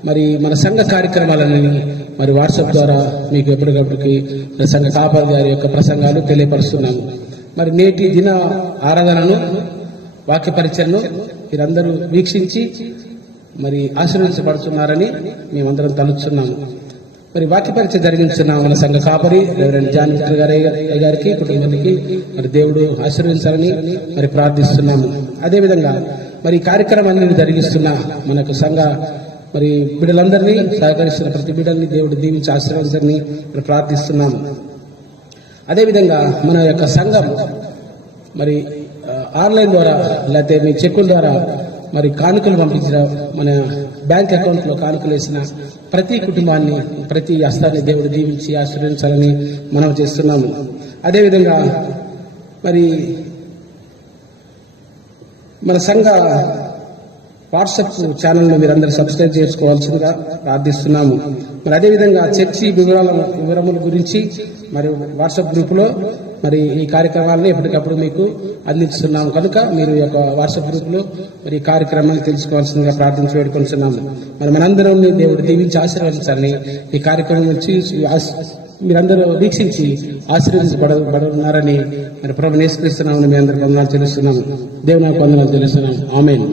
మరి మన సంఘ కార్యక్రమాలని మరి వాట్సాప్ ద్వారా మీకు ఎప్పటికప్పటికి సంఘ కాపరి గారి యొక్క ప్రసంగాలు తెలియపరుస్తున్నాము. మరి నేటి దిన ఆరాధనను, వాక్య పరిచయను మీరందరూ వీక్షించి మరి ఆశీర్వదించబడుతున్నారని మేమందరం తలుచున్నాము. మరి వాక్య పరిచయం జరిగించిన మన సంఘ కాపరి రెవరెండ్ జాన్ విక్టర్ గారికి, కుటుంబానికి మరి దేవుడు ఆశీర్వదించాలని మరి ప్రార్థిస్తున్నాము. అదేవిధంగా మరి కార్యక్రమాన్ని జరిగిస్తున్న మనకు సంఘ మరి బిడ్డలందరినీ, సహకరిస్తున్న ప్రతి బిడ్డల్ని దేవుడు దీవించి ఆశీర్వదించాలని మరి ప్రార్థిస్తున్నాము. అదేవిధంగా మన యొక్క సంఘం మరి ఆన్లైన్ ద్వారా లేకపోతే మీ చెక్కుల ద్వారా మరి కానుకలు పంపించిన, మన బ్యాంక్ అకౌంట్లో కానుకలు వేసిన ప్రతి కుటుంబాన్ని, ప్రతి హస్తాన్ని దేవుడు దీవించి ఆశీర్వదించాలని మనం చేస్తున్నాము. అదేవిధంగా మరి మన సంఘ వాట్సాప్ ఛానల్ను మీరందరూ సబ్స్క్రైబ్ చేసుకోవాల్సిందిగా ప్రార్థిస్తున్నాము. మరి అదేవిధంగా చర్చి వివరముల గురించి మరి వాట్సాప్ గ్రూపులో మరి ఈ కార్యక్రమాలను ఎప్పటికప్పుడు మీకు అందిస్తున్నాము కనుక మీరు ఈ యొక్క వాట్సాప్ గ్రూపులో మరి ఈ కార్యక్రమాన్ని తెలుసుకోవాల్సిందిగా ప్రార్థించి వేడుకొంటున్నాము. మరి మనందరం దేవుడు దీవించి ఆశీర్వదించాలని ఈ కార్యక్రమం నుంచి మీరందరూ వీక్షించి ఆశీర్వదించబడున్నారని మరి ప్రభువుని యేసుక్రీస్తు నామమున మీ అందరికీ వందనాలు చెల్లిస్తున్నాము. దేవుని వందనాలు చెల్లిస్తున్నాము. ఆమేన్.